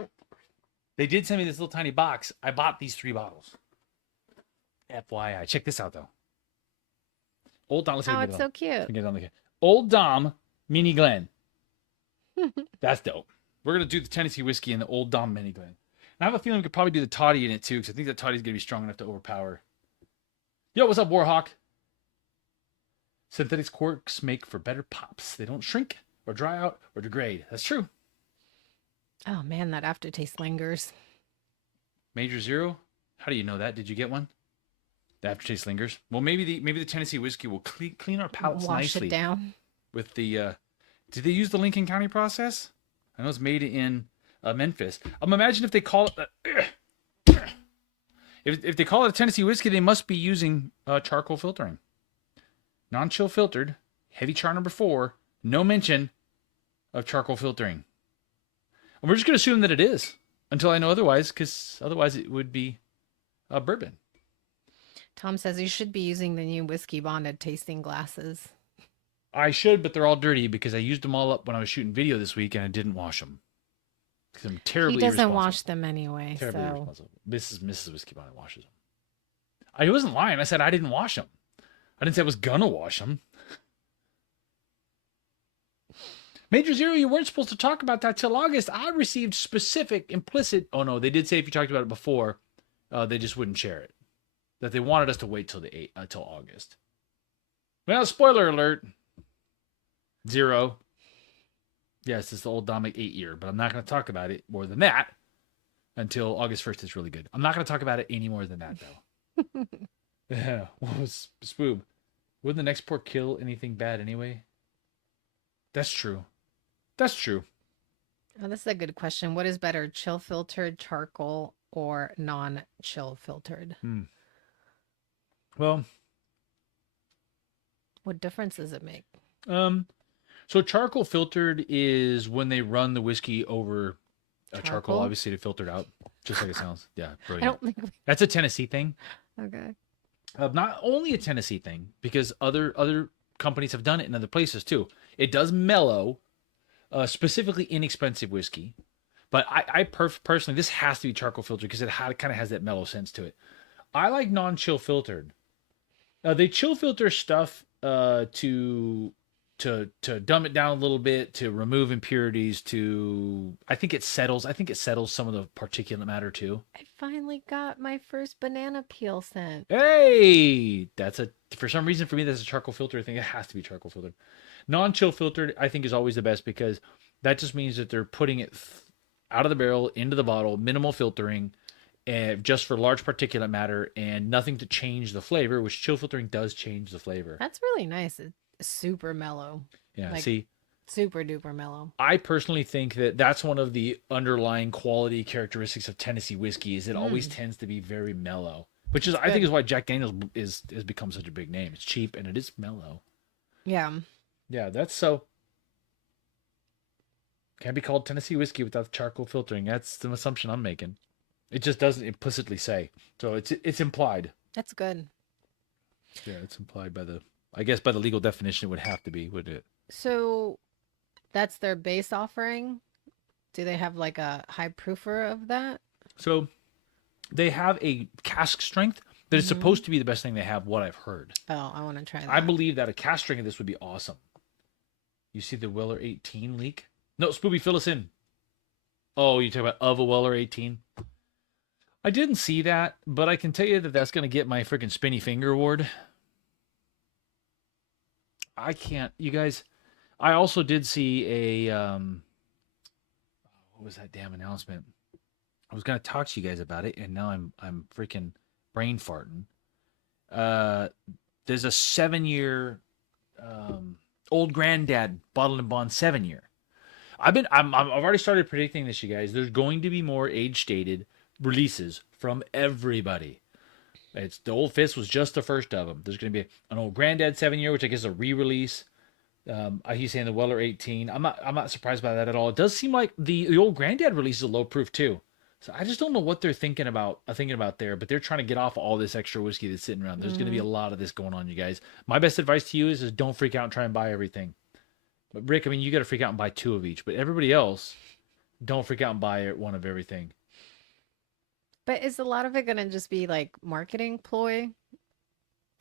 They did send me this little tiny box. I bought these 3 bottles. FYI. Check this out, though. Old Dom. Let's see if Oh, we can it's get it so cute. on. Get it on the Old Dom Mini Glen. That's dope. We're going to do the Tennessee whiskey and the Old Dom Mini Glen. And I have a feeling we could probably do the toddy in it, too, because I think that toddy's going to be strong enough to overpower. Yo, what's up, Warhawk? Synthetic corks make for better pops. They don't shrink or dry out or degrade. That's true. Oh man, that aftertaste lingers. Major Zero? How do you know that? Did you get one? The aftertaste lingers. Well, maybe the Tennessee whiskey will clean our palates Wash nicely it down. with the. Did they use the Lincoln County process? I know it's made in Memphis. Imagine if they call it. If they call it a Tennessee whiskey, they must be using charcoal filtering. Non-chill filtered, heavy char number 4. No mention of charcoal filtering. And we're just going to assume that it is until I know otherwise, because otherwise it would be bourbon. Tom says you should be using the new whiskey bonded tasting glasses. I should, but they're all dirty because I used them all up when I was shooting video this week and I didn't wash them. Because I'm terribly He doesn't irresponsible. wash them anyway. Terribly So irresponsible. Mrs. Whiskey Bonnet washes them. I wasn't lying. I said I didn't wash them. I didn't say I was gonna wash them. Major Zero, you weren't supposed to talk about that till August. I received specific, implicit. Oh no, they did say if you talked about it before, they just wouldn't share it. That they wanted us to wait till till August. Well, spoiler alert. 0. Yes, it's the Old Dominick 8-year, but I'm not going to talk about it more than that until August 1st. It's really good. I'm not going to talk about it any more than that, though. Yeah, what was Spoob? Wouldn't the next port kill anything bad anyway? That's true. That's true. oh, this is a good question. What is better, chill filtered charcoal or non-chill filtered? Well, What difference does it make? so charcoal filtered is when they run the whiskey over charcoal, Charcoal? obviously to filter it out, just like it sounds. Yeah, I brilliant. don't think. That's a Tennessee thing. Okay. Not only a Tennessee thing, because other companies have done it in other places too. It does mellow, specifically inexpensive whiskey. But I personally, this has to be charcoal filtered because it kind of has that mellow sense to it. I like non-chill filtered. They chill filter stuff to dumb it down a little bit, to remove impurities, I think it settles some of the particulate matter too. I finally got my first banana peel scent. Hey, for some reason for me that's a charcoal filter thing. It has to be charcoal filtered. Non-chill filtered I think is always the best because that just means that they're putting it out of the barrel into the bottle, minimal filtering, and just for large particulate matter and nothing to change the flavor, which chill filtering does change the flavor. That's really nice. It's super mellow. Yeah, like, see, super duper mellow. I personally think that that's one of the underlying quality characteristics of Tennessee whiskey is it always tends to be very mellow, which is I think is why Jack Daniel's has become such a big name. It's cheap and it is mellow. Yeah. Yeah, that's so. Can't be called Tennessee whiskey without the charcoal filtering. That's the assumption I'm making. It just doesn't implicitly say. So it's implied. That's good. Yeah, it's implied by I guess by the legal definition it would have to be, would it? So that's their base offering. Do they have like a high proofer of that? So they have a cask strength that is supposed to be the best thing they have, what I've heard. Oh, I want to try that. I believe that a cask strength of this would be awesome. You see the Weller 18 leak? No, Spoopy, fill us in. Oh, you talk about of a Weller 18? I didn't see that, but I can tell you that that's going to get my freaking spinny finger award. I can't, you guys. I also did see a what was that damn announcement? I was gonna talk to you guys about it, and now I'm freaking brain farting. There's a 7-year Old Granddad Bottled and Bond 7-year. I've already started predicting this, you guys. There's going to be more age stated releases from everybody. It's the Old Fist was just the first of them. There's going to be an Old Granddad 7-year, which I guess is a re-release. He's saying the Weller 18. I'm not surprised by that at all. It does seem like the Old Granddad release is a low proof too. So I just don't know what they're thinking about there, but they're trying to get off all this extra whiskey that's sitting around. There's going to be a lot of this going on, you guys. My best advice to you is don't freak out and try and buy everything. But Rick, I mean, you got to freak out and buy 2 of each, but everybody else, don't freak out and buy one of everything. But is a lot of it gonna just be like marketing ploy,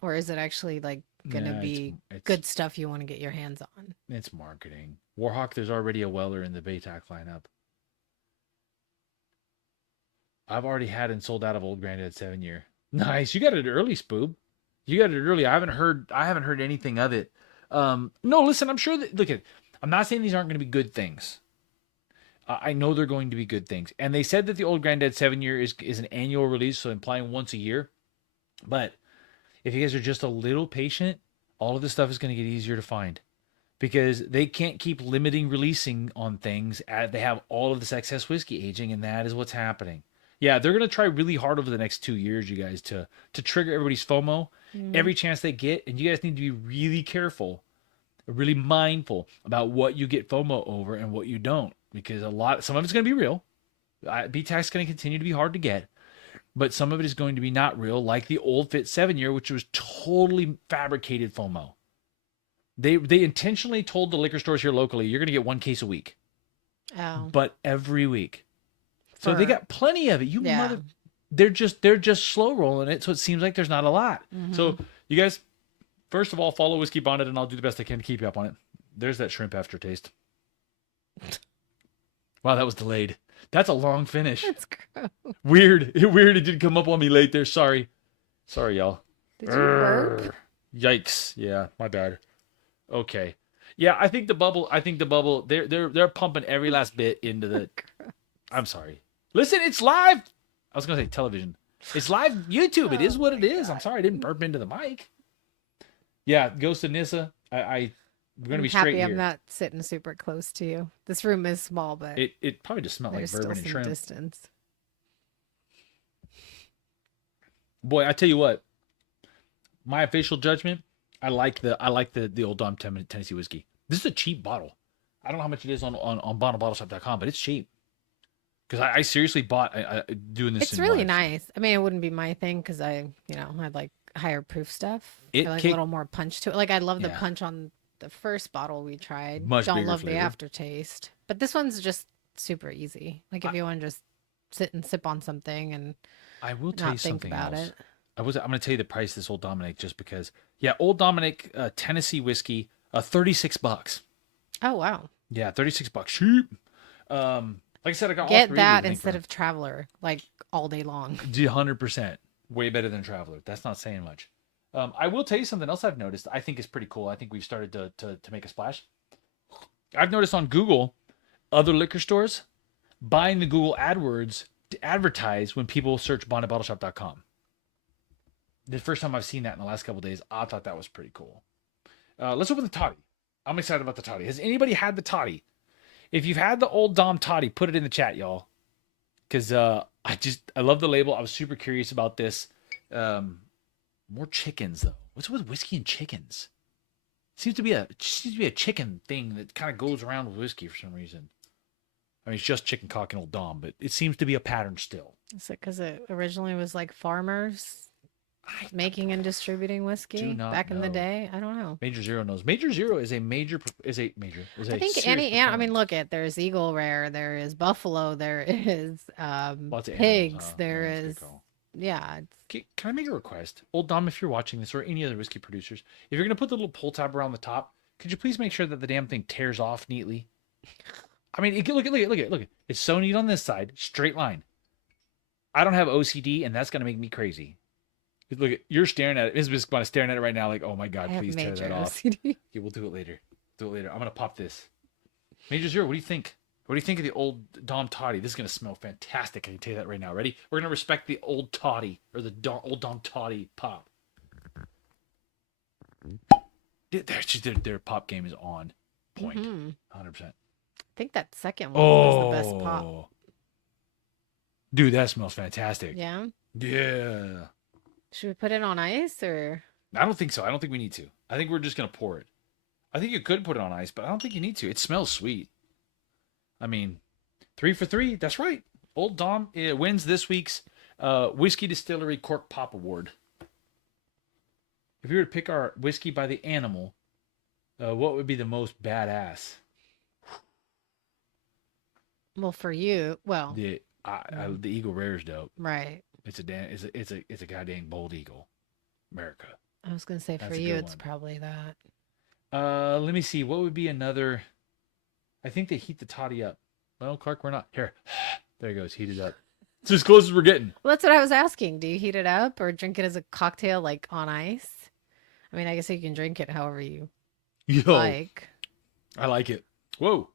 or is it actually like gonna Yeah, be it's good stuff you want to get your hands on? it's marketing. Warhawk, there's already a Weller in the Baytac lineup. I've already had and sold out of Old Granddad 7 year. Nice. You got it early, Spoob. You got it early. I haven't heard anything of it. No, listen, I'm sure that look at I'm not saying these aren't going to be good things. I know they're going to be good things. And they said that the Old Granddad 7 year is an annual release, so implying once a year. But if you guys are just a little patient, all of this stuff is going to get easier to find because they can't keep limiting releasing on things. They have all of this excess whiskey aging, and that is what's happening. Yeah, they're gonna try really hard over the next 2 years, you guys, to trigger everybody's FOMO Mm. every chance they get, and you guys need to be really careful, really mindful about what you get FOMO over and what you don't, because some of it's gonna be real. BTAC's gonna continue to be hard to get, but some of it is going to be not real, like the Old Fit 7 year, which was totally fabricated FOMO. They intentionally told the liquor stores here locally, you're gonna get 1 case a week, Oh, but every week. So they for got plenty of it. You yeah. mother, they're just slow rolling it, so it seems like there's not a lot. So Mhm. you guys, first of all, follow Whiskey Bonnet, and I'll do the best I can to keep you up on it. There's that shrimp aftertaste. Wow, that was delayed. That's a long finish. That's gross. Weird. Weird. It did come up on me late there. Sorry, y'all. Did you burp? Yikes. Yeah, my bad. Okay. Yeah, I think the bubble. They're pumping every last bit into the. I'm sorry. Listen, it's live. I was gonna say television. It's live YouTube. It is Oh what my it is. I'm God. sorry I didn't burp into the mic. Yeah, Ghost of Nissa. We're gonna I'm be straight happy I'm here. not sitting super close to you. This room is small, but It probably just smelled like there's still bourbon and some shrimp. distance. Boy, I tell you what. My official judgment. I like the Old Dom Tennessee whiskey. This is a cheap bottle. I don't know how much it is on bottleshop.com, but it's cheap. Because I seriously bought doing this. It's in really live. nice. I mean, it wouldn't be my thing because I like higher proof stuff. I It like a kicked little more punch to it. Like I love the Yeah. punch on the first bottle we tried. Much Don't bigger love the flavor. aftertaste. But this one's just super easy. Like if I, you want to just sit and sip on something and I will tell you not think something about else. it. I'm going to tell you the price of this Old Dominick just because. Yeah, Old Dominick Tennessee whiskey, $36. Oh wow. Yeah, $36 cheap. Like I said, I got all Get three that of these. instead of Traveler, like all day long. 100%. Way better than Traveler. That's not saying much. I will tell you something else I've noticed. I think is pretty cool. I think we've started to make a splash. I've noticed on Google, other liquor stores buying the Google AdWords to advertise when people search bondedbottleshop.com. The first time I've seen that in the last couple of days, I thought that was pretty cool. Let's open the toddy. I'm excited about the toddy. Has anybody had the toddy? If you've had the Old Dom toddy, put it in the chat, y'all. Because I love the label. I was super curious about this. More chickens though. What's with whiskey and chickens? Seems to be a chicken thing that kind of goes around with whiskey for some reason. I mean, it's just chicken cock and Old Dom, but it seems to be a pattern still. Is it because it originally was like farmers making and distributing whiskey not back in the know. day? I don't know. Major Zero knows. Major Zero is a major. I think serious I mean, proponent. look at there's Eagle Rare, there is Buffalo, there is Lots of animals, pigs, huh? there Yeah, that's a good is call. yeah. Can I make a request? Old Dom, if you're watching this, or any other whiskey producers, if you're going to put the little pull tab around the top, could you please make sure that the damn thing tears off neatly? I mean, look at. It's so neat on this side, straight line. I don't have OCD, and that's going to make me crazy. Look at you're staring at it. Ms. Biscuit is staring at it right now, like, oh my god, I have please tear major that off. OCD. Okay, we'll do it later. I'm gonna pop this. Major Zero, what do you think? What do you think of the Old Dom Toddy? This is gonna smell fantastic. I can tell you that right now. Ready? We're gonna respect the Old Toddy or the Old Dom Toddy pop. Their pop game is on point. Mhm. 100%. I think that second one was the best pop. Oh, dude, that smells fantastic. Yeah. Yeah. Should we put it on ice or? I don't think so. I don't think we need to. I think we're just gonna pour it. I think you could put it on ice, but I don't think you need to. It smells sweet. I mean, 3 for 3. That's right. Old Dom wins this week's Whiskey Distillery Cork Pop Award. If we were to pick our whiskey by the animal, what would be the most badass? Well, for you, well, The Eagle Rare is dope. Right. It's a goddamn bold eagle. America. I was gonna say for That's a you, good it's one. probably that. Let me see. What would be another? I think they heat the toddy up. Well, Clark, we're not here. There it goes. Heated up. It's as close as we're getting. Well, that's what I was asking. Do you heat it up or drink it as a cocktail, like on ice? I mean, I guess you can drink it however you Yo, like. I like it. Whoa.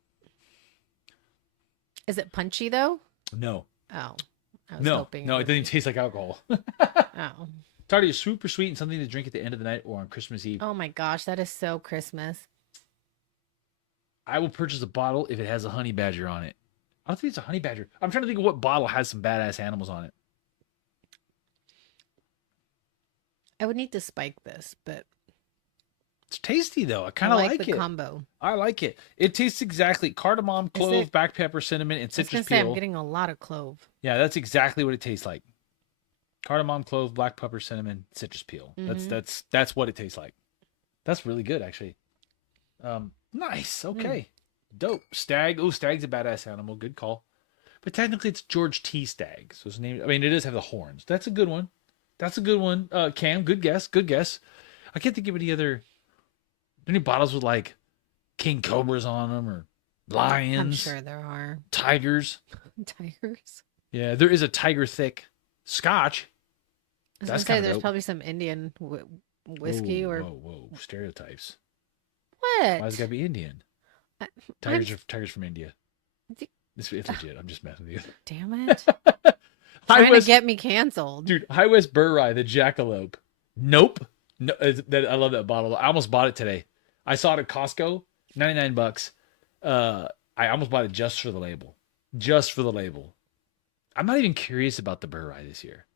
Is it punchy though? No. Oh, I was No. hoping. No, it would doesn't be. taste like alcohol. Oh. Toddy is super sweet and something to drink at the end of the night or on Christmas Eve. Oh my gosh, that is so Christmas. I will purchase a bottle if it has a honey badger on it. I don't think it's a honey badger. I'm trying to think of what bottle has some badass animals on it. I would need to spike this, but It's tasty though. I I kind of like like the it. combo. I like it. It tastes exactly cardamom, clove, it- black pepper, cinnamon, and I was gonna citrus say I'm peel. getting a lot of clove. Yeah, that's exactly what it tastes like. Cardamom, clove, black pepper, cinnamon, citrus peel. Mhm. That's what it tastes like. That's really good actually. Nice. Okay. Dope. Stag. Oh, stag's a badass animal. Good call. But technically it's George T. Stag. So his name, I mean, it does have the horns. That's a good one. That's a good one. Cam, good guess. Good guess. I can't think of any bottles with like king cobras on them or lions, I'm sure there are tigers. tigers. Yeah, there is a tiger thick scotch. I was That's gonna say kinda there's dope. probably some Indian whiskey Whoa, or whoa. Stereotypes. what? Why's it gotta be Indian? I- Tigers from India. D- It's legit. I'm just messing with you. Damn it! High Trying to West, get me canceled. dude. High West Burr Rye, the jackalope. Nope. No, I love that bottle. I almost bought it today. I saw it at Costco, $99. I almost bought it just for the label. Just for the label. I'm not even curious about the Burr Rye this year.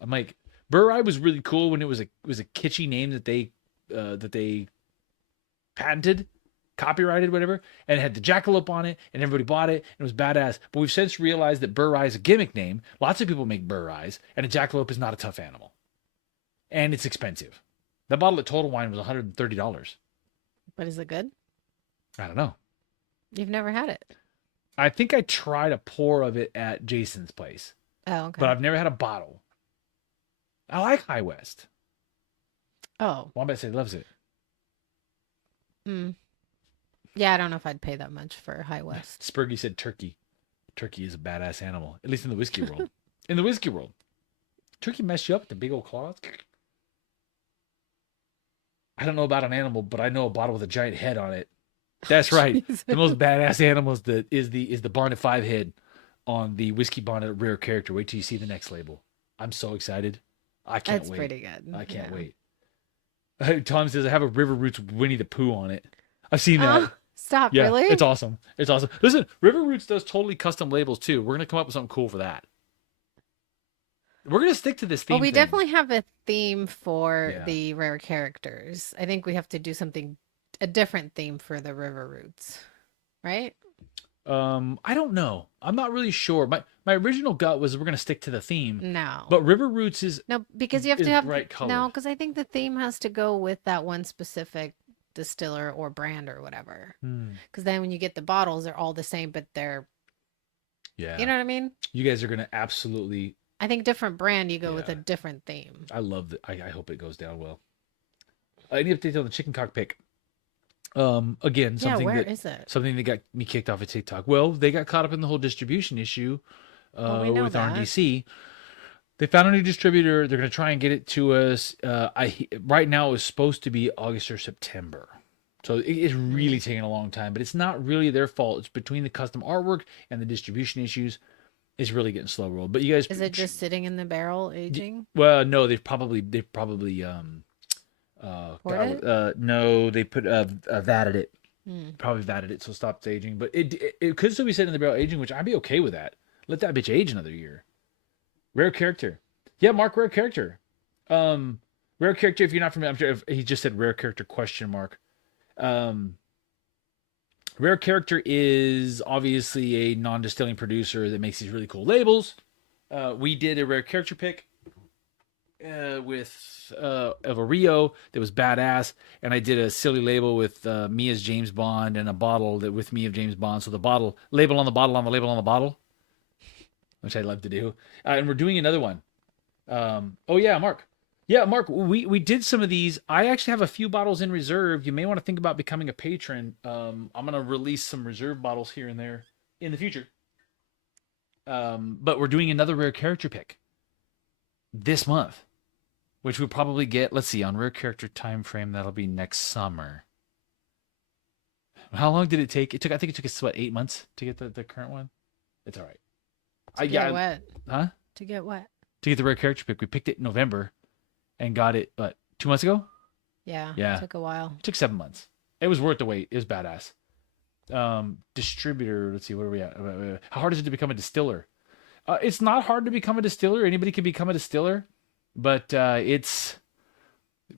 I'm like, Burr Rye was really cool when it was a kitschy name that they patented, copyrighted, whatever, and it had the jackalope on it, and everybody bought it, and it was badass. But we've since realized that Burr Rye is a gimmick name. Lots of people make Burr Ryes, and a jackalope is not a tough animal, and it's expensive. That bottle at Total Wine was $130. But is it good? I don't know. You've never had it. I think I tried a pour of it at Jason's place, Oh, okay. but I've never had a bottle. I like High West. Oh, Wombat said he loves it. yeah. I don't know if I'd pay that much for High West. Spurgy said turkey. Turkey is a badass animal, at least in the whiskey world. In the whiskey world, turkey mess you up with the big old claws. I don't know about an animal, but I know a bottle with a giant head on it. That's right. The most badass animals is the Bonnet 5 head on the whiskey bonnet rare character. Wait till you see the next label. I'm so excited. I can't That's wait. pretty good. I can't Yeah. wait. Tom says I have a River Roots Winnie the Pooh on it. I've seen that. Stop! Yeah, Really? it's awesome. It's awesome. Listen, River Roots does totally custom labels too. We're gonna come up with something cool for that. We're gonna stick to this theme. Well, we thing. definitely have a theme for Yeah. the rare characters. I think we have to do a different theme for the river roots, right? I don't know. I'm not really sure. My original gut was we're gonna stick to the theme, No, but River Roots is no, because you have is to have bright no, colored. because I think the theme has to go with that one specific distiller or brand or whatever. Because then when you get the bottles, they're all the same, but they're yeah. you know what I mean. You guys are gonna absolutely. I think different brand, you go with a Yeah. different theme. I love that. I hope it goes down well. Any updates on the chicken cock pick? Again, Yeah, something where that is it? something that got me kicked off of TikTok. Well, they got caught up in the whole distribution issue Well, we know with that. RNDC. They found a new distributor. They're going to try and get it to us. Right now it was supposed to be August or September. So it's really taking a long time, but it's not really their fault. It's between the custom artwork and the distribution issues. It's really getting slow rolled. But you guys, Is it just sitting in the barrel aging? well, no, they've probably Poured it? no, they put vatted it. Hmm. Probably vatted it, so it stopped aging. But it could still be sitting in the barrel aging, which I'd be okay with that. Let that bitch age another year. Rare character. Yeah, Mark, rare character. Rare character, if you're not familiar, I'm sure if he just said rare character question mark. Rare character is obviously a non-distilling producer that makes these really cool labels. We did a rare character pick with of a Rio that was badass, and I did a silly label with me as James Bond and a bottle that with me of James Bond. So the bottle label on the bottle on the label on the bottle. which I love to do. And we're doing another one. Oh yeah, Mark. Yeah, Mark, we did some of these. I actually have a few bottles in reserve. You may want to think about becoming a patron. I'm gonna release some reserve bottles here and there in the future. But we're doing another rare character pick this month, which we'll probably get. Let's see, on rare character time frame, that'll be next summer. How long did it take? I think it took us what, 8 months to get the current one. It's all right. To get what? Huh? To get what? To get the rare character pick, we picked it in November, and got it 2 months ago. Yeah. Yeah. It took a while. It took 7 months. It was worth the wait. It was badass. Distributor. Let's see. What are we at? How hard is it to become a distiller? It's not hard to become a distiller. Anybody can become a distiller, but it's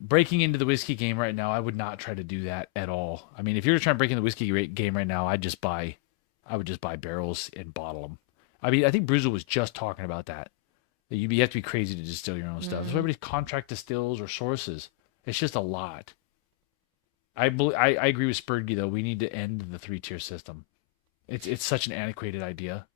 breaking into the whiskey game right now. I would not try to do that at all. I mean, if you're trying to break in the whiskey game right now, I would just buy barrels and bottle them. I mean, I think Bruzel was just talking about that. You have to be crazy to distill your own stuff. That's why everybody contract distills or sources. It's just a lot. I agree with Spurgy though. We need to end the 3-tier system. It's such an antiquated idea.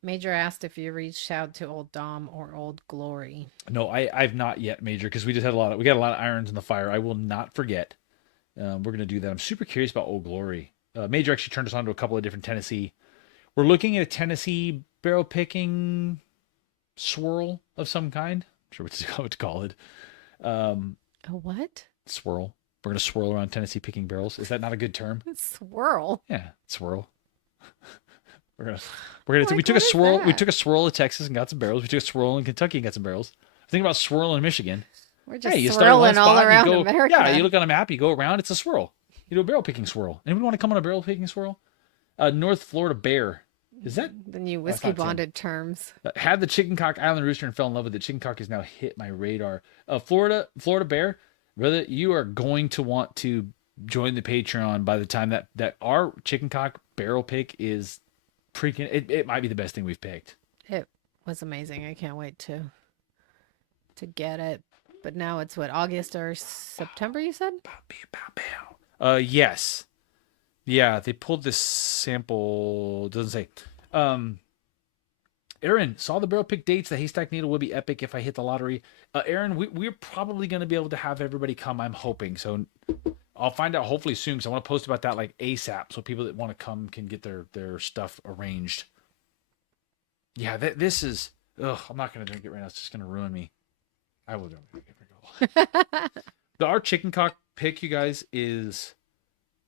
Major asked if you reached out to Old Dom or Old Glory. No, I've not yet, Major, because we got a lot of irons in the fire. I will not forget. We're gonna do that. I'm super curious about Old Glory. Major actually turned us on to a couple of different Tennessee. We're looking at a Tennessee barrel picking swirl of some kind. I'm sure what to call it. A what? Swirl. We're gonna swirl around Tennessee picking barrels. Is that not a good term? Swirl. Yeah, swirl. We took a swirl. We took a swirl of Texas and got some barrels. We took a swirl in Kentucky and got some barrels. Think about swirl in Michigan. We're just you start in one swirling all spot and around you go, America. Yeah, you look on a map, you go around, it's a swirl. You do a barrel picking swirl. Anybody want to come on a barrel picking swirl? North Florida Bear. Is that the new whiskey bonded terms? Had the Chicken Cock Island Rooster and fell in love with it. Chicken Cock has now hit my radar. Florida Bear, brother, you are going to want to join the Patreon by the time that our Chicken Cock barrel pick is freaking. It might be the best thing we've picked. It was amazing. I can't wait to get it. But now it's what, August or September? You said? Yes. Yeah, they pulled this sample. It doesn't say. Aaron, saw the barrel pick dates. The haystack needle will be epic if I hit the lottery. Aaron, we're probably going to be able to have everybody come. I'm hoping. So I'll find out hopefully soon. Because I want to post about that like ASAP, so people that want to come can get their stuff arranged. Yeah, this is. Ugh, I'm not going to drink it right now. It's just going to ruin me. I will drink it. Our Chicken Cock pick, you guys, is.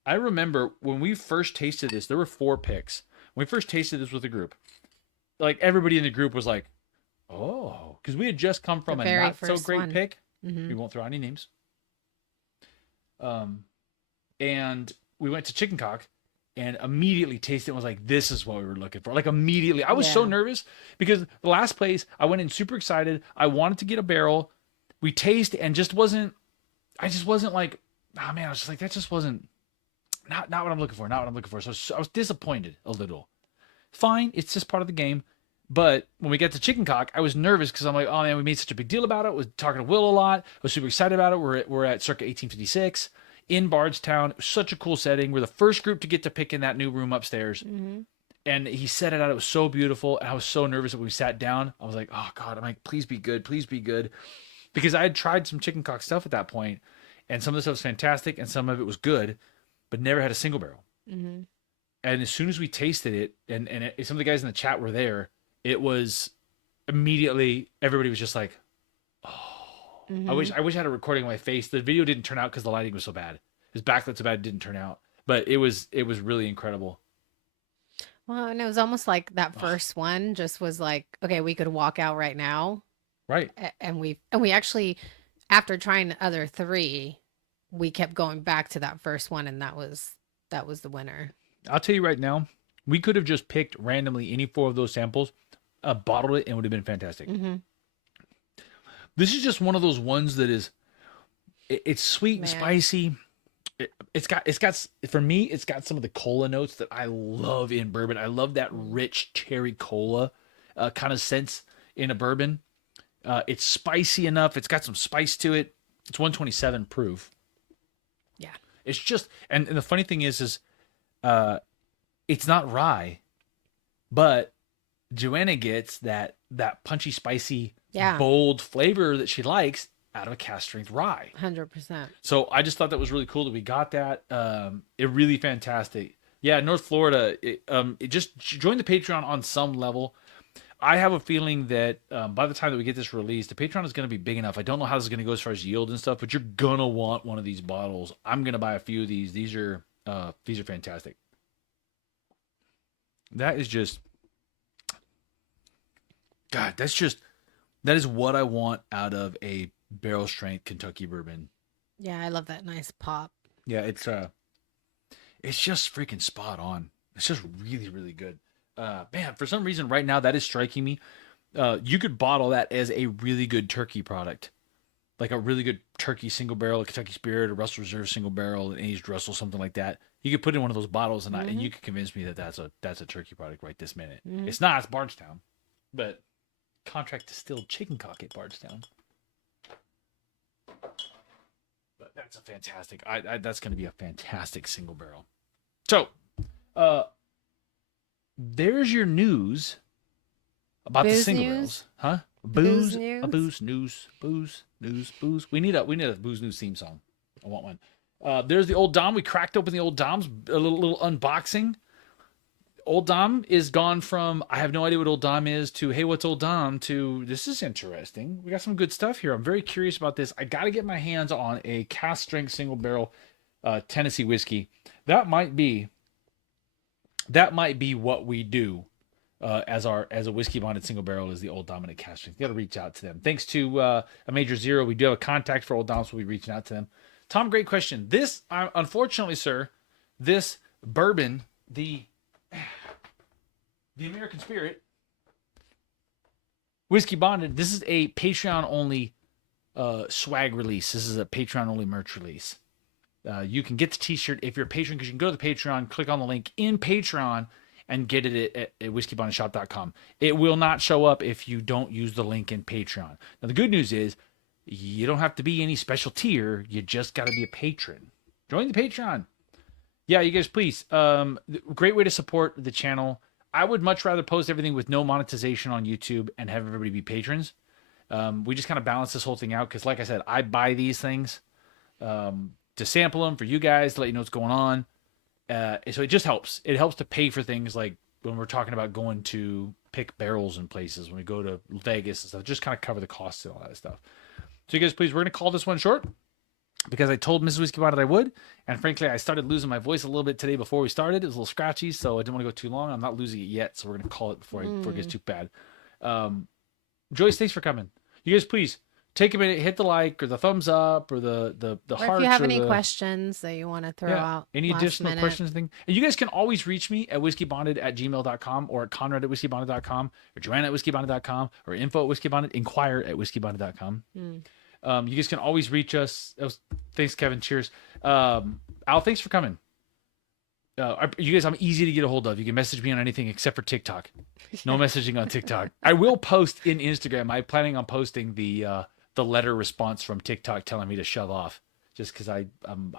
I remember when we first tasted this, there were 4 picks. When we first tasted this with the group, like everybody in the group was like, oh, because we had just come from a not so great pick. Mm-hmm. We won't throw out any names. And we went to Chicken Cock and immediately tasted it and was like, this is what we were looking for. Like immediately. I was so nervous because the last place I went in super excited. I wanted to get a barrel. We taste and I just wasn't like, oh man, I was just like, that just wasn't. Not what I'm looking for. Not what I'm looking for. So I was disappointed a little. Fine, it's just part of the game. But when we get to Chicken Cock, I was nervous because I'm like, oh man, we made such a big deal about it. I was talking to Will a lot. I was super excited about it. We're at circa 1856 in Bardstown. It was such a cool setting. We're the first group to get to pick in that new room upstairs. Mm-hmm. And he set it out. It was so beautiful. And I was so nervous that when we sat down, I was like, oh God, I'm like, please be good. Please be good. Because I had tried some Chicken Cock stuff at that point, and some of the stuff was fantastic and some of it was good, but never had a single barrel. Mm-hmm. And as soon as we tasted it, and some of the guys in the chat were there, it was immediately, everybody was just like, oh. Mm-hmm. I wish I had a recording of my face. The video didn't turn out because the lighting was so bad. His backlit so bad it didn't turn out. But it was really incredible. Well, and it was almost like that first one just was like, okay, we could walk out right now. Right. And we actually, after trying the other 3, we kept going back to that first one, and that was the winner. I'll tell you right now, we could have just picked randomly any 4 of those samples, bottled it, and it would have been fantastic. Mm-hmm. This is just one of those ones that is, it's sweet and spicy. It's got for me, it's got some of the cola notes that I love in bourbon. I love that rich cherry cola kind of sense in a bourbon. It's spicy enough. It's got some spice to it. It's 127 proof. Yeah. It's just, and the funny thing is it's not rye, but Joanna gets that punchy, spicy, Yeah. bold flavor that she likes out of a cast strength rye. 100%. So I just thought that was really cool that we got that. It really fantastic. Yeah, North Florida. It just join the Patreon on some level. I have a feeling that by the time that we get this released, the Patreon is going to be big enough. I don't know how this is going to go as far as yield and stuff, but you're gonna want one of these bottles. I'm gonna buy a few of these. These are fantastic. That is just, God. That is what I want out of a barrel strength Kentucky bourbon. Yeah, I love that nice pop. Yeah, it's just freaking spot on. It's just really, really good. Man, for some reason right now that is striking me. You could bottle that as a really good turkey product, like a really good turkey single barrel, a Kentucky Spirit, a Russell Reserve single barrel, an aged Russell, something like that. You could put in one of those bottles, and you could convince me that that's a turkey product right this minute. It's not. It's Bardstown, but contract distilled chicken cock at Bardstown. But that's a fantastic. That's going to be a fantastic single barrel. So, there's your news about the Booze single news? barrels, huh? Booze Booze. We need a booze news theme song. I want one. There's the Old Dom. We cracked open the Old Doms. A little unboxing. Old Dom is gone from I have no idea what Old Dom is to hey, what's Old Dom to this is interesting. We got some good stuff here. I'm very curious about this. I got to get my hands on a cast strength single barrel Tennessee whiskey. That might be what we do as a whiskey bonded single barrel is the Old Dominick cast strength. You got to reach out to them. Thanks to a Major Zero, we do have a contact for Old Dom, so we'll be reaching out to them. Tom, great question. This, unfortunately, sir, this bourbon, the American Spirit whiskey bonded. This is a Patreon only swag release. This is a Patreon only merch release. You can get the t-shirt if you're a patron, because you can go to the Patreon, click on the link in Patreon, and get it at whiskeybontedshop.com. It will not show up if you don't use the link in Patreon. Now, the good news is you don't have to be any special tier. You just got to be a patron. Join the Patreon. Yeah, you guys, please. Great way to support the channel. I would much rather post everything with no monetization on YouTube and have everybody be patrons. We just kind of balance this whole thing out because, like I said, I buy these things to sample them for you guys, to let you know what's going on. So it just helps. It helps to pay for things like when we're talking about going to pick barrels in places, when we go to Vegas and stuff, just kind of cover the costs and all that stuff. So you guys, please, we're going to call this one short because I told Mrs. Whiskey Bottle I would. And frankly, I started losing my voice a little bit today before we started. It was a little scratchy, so I didn't want to go too long. I'm not losing it yet, so we're going to call it before it gets too bad. Joyce, thanks for coming. You guys, please, take a minute, hit the like or the thumbs up or the Or hearts. if you have or any the, questions that you want to throw out, any last additional minute. questions, and you guys can always reach me at whiskeybonded@gmail.com or at conrad@whiskeybonded.com or joanna@whiskeybonded.com or info@whiskeybonded, inquire@whiskeybonded.com. You guys can always reach us. Thanks, Kevin. Cheers. Al, thanks for coming. You guys, I'm easy to get a hold of. You can message me on anything except for TikTok. No messaging on TikTok. I will post in Instagram. I'm planning on posting the letter response from TikTok telling me to shove off, just because I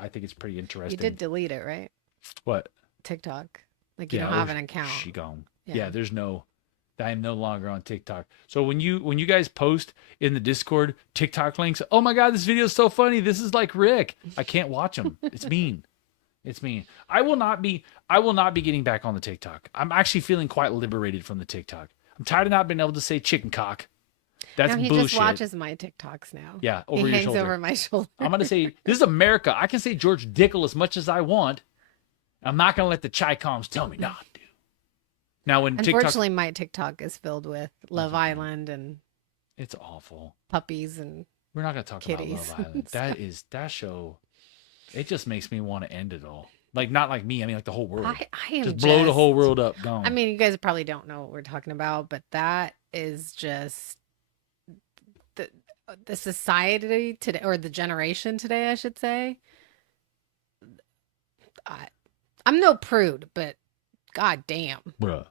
think it's pretty interesting. You did delete it, right? What? TikTok. Like you don't have an account. She gone. Yeah, I am no longer on TikTok. So when you guys post in the Discord TikTok links, oh my God, this video is so funny. This is like Rick. I can't watch them. It's mean. It's mean. I will not be getting back on the TikTok. I'm actually feeling quite liberated from the TikTok. I'm tired of not being able to say chicken cock. That's he bullshit. just watches my TikToks now. Yeah, over he your hangs shoulder. over my shoulder. I'm gonna say this is America. I can say George Dickel as much as I want. I'm not gonna let the Chi-Coms tell me not to. Now, when unfortunately, my TikTok is filled with Love Island and it's awful puppies and we're not gonna talk kitties about Love Island. That show. It just makes me want to end it all. Like not like me. I mean, like the whole world. I am just blow the whole world up. Gone. I mean, you guys probably don't know what we're talking about, but that is just the society today, or the generation today, I should say. I'm no prude, but god damn. Bruh.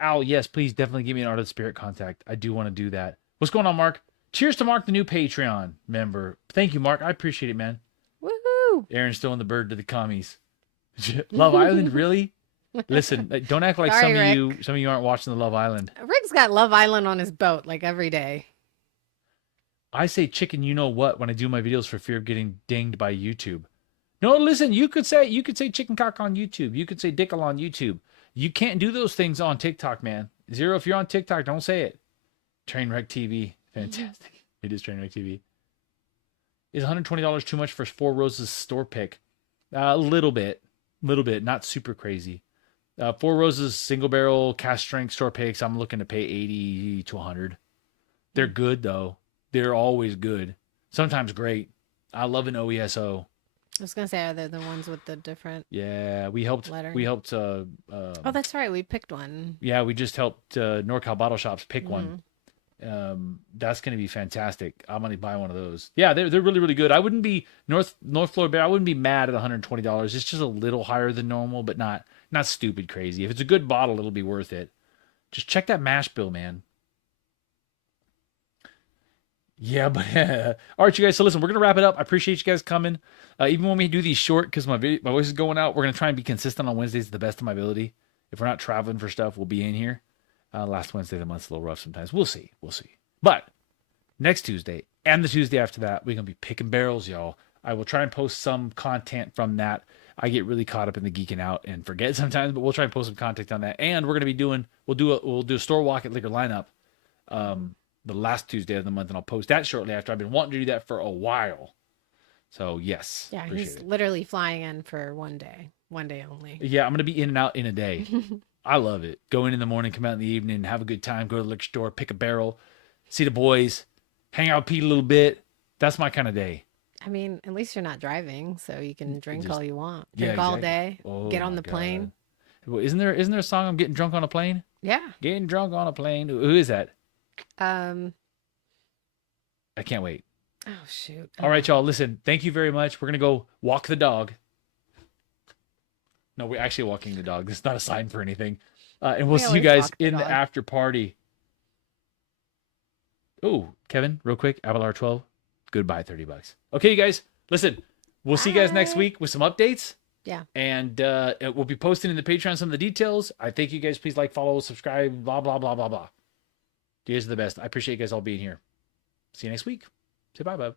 Al, yes, please definitely give me an Art of the Spirit contact. I do want to do that. What's going on, Mark? Cheers to Mark, the new Patreon member. Thank you, Mark. I appreciate it, man. Woohoo! Aaron's throwing the bird to the commies. Love Island, really? Listen, don't act like Sorry, some of you aren't watching the Love Island. Rick's got Love Island on his boat like every day. I say chicken, you know what, when I do my videos for fear of getting dinged by YouTube. No, listen, you could say chicken cock on YouTube. You could say dickle on YouTube. You can't do those things on TikTok, man. Zero, if you're on TikTok, don't say it. Trainwreck TV. Fantastic. It is Trainwreck TV. Is $120 too much for Four Roses store pick? A little bit, not super crazy. Four Roses single barrel cast strength store picks. I'm looking to pay 80 to 100. They're good though. They're always good. Sometimes great. I love an OESO. I was gonna say, are they the ones with the different? Yeah, we helped. Lettering? We helped. Oh, that's right. We picked one. Yeah, we just helped NorCal Bottle Shops pick one. That's going to be fantastic. I'm going to buy one of those. Yeah, they're really, really good. I wouldn't be North Florida Bear. I wouldn't be mad at $120. It's just a little higher than normal, but not stupid crazy. If it's a good bottle, it'll be worth it. Just check that mash bill, man. Yeah, but all right, you guys. So listen, we're gonna wrap it up. I appreciate you guys coming. Even when we do these short, because my voice is going out, we're gonna try and be consistent on Wednesdays to the best of my ability. If we're not traveling for stuff, we'll be in here. Last Wednesday of the month's a little rough sometimes. We'll see. But next Tuesday and the Tuesday after that, we're gonna be picking barrels, y'all. I will try and post some content from that. I get really caught up in the geeking out and forget sometimes, but we'll try and post some content on that. And we're gonna be we'll do a store walk at Liquor Lineup. The last Tuesday of the month, and I'll post that shortly after. I've been wanting to do that for a while. So, yes. Yeah, he's literally flying in for one day only. Yeah, I'm going to be in and out in a day. I love it. Go in the morning, come out in the evening, have a good time, go to the liquor store, pick a barrel, see the boys, hang out, Pete a little bit. That's my kind of day. I mean, at least you're not driving, so you can drink all you want. Drink all day, get on the plane. Well, isn't there a song, I'm Getting Drunk on a Plane? Yeah. Getting Drunk on a Plane. Who is that? I can't wait. Oh, shoot. All right, y'all. Listen, thank you very much. We're going to go walk the dog. No, we're actually walking the dog. This is not a sign for anything. And we'll see you guys in the after party. Oh, Kevin, real quick. Avalar 12. Goodbye, $30. Okay, you guys. Listen, we'll see you guys next week with some updates. Yeah. And we'll be posting in the Patreon some of the details. I thank you guys. Please like, follow, subscribe, blah, blah, blah, blah, blah. You guys are the best. I appreciate you guys all being here. See you next week. Say bye, bub.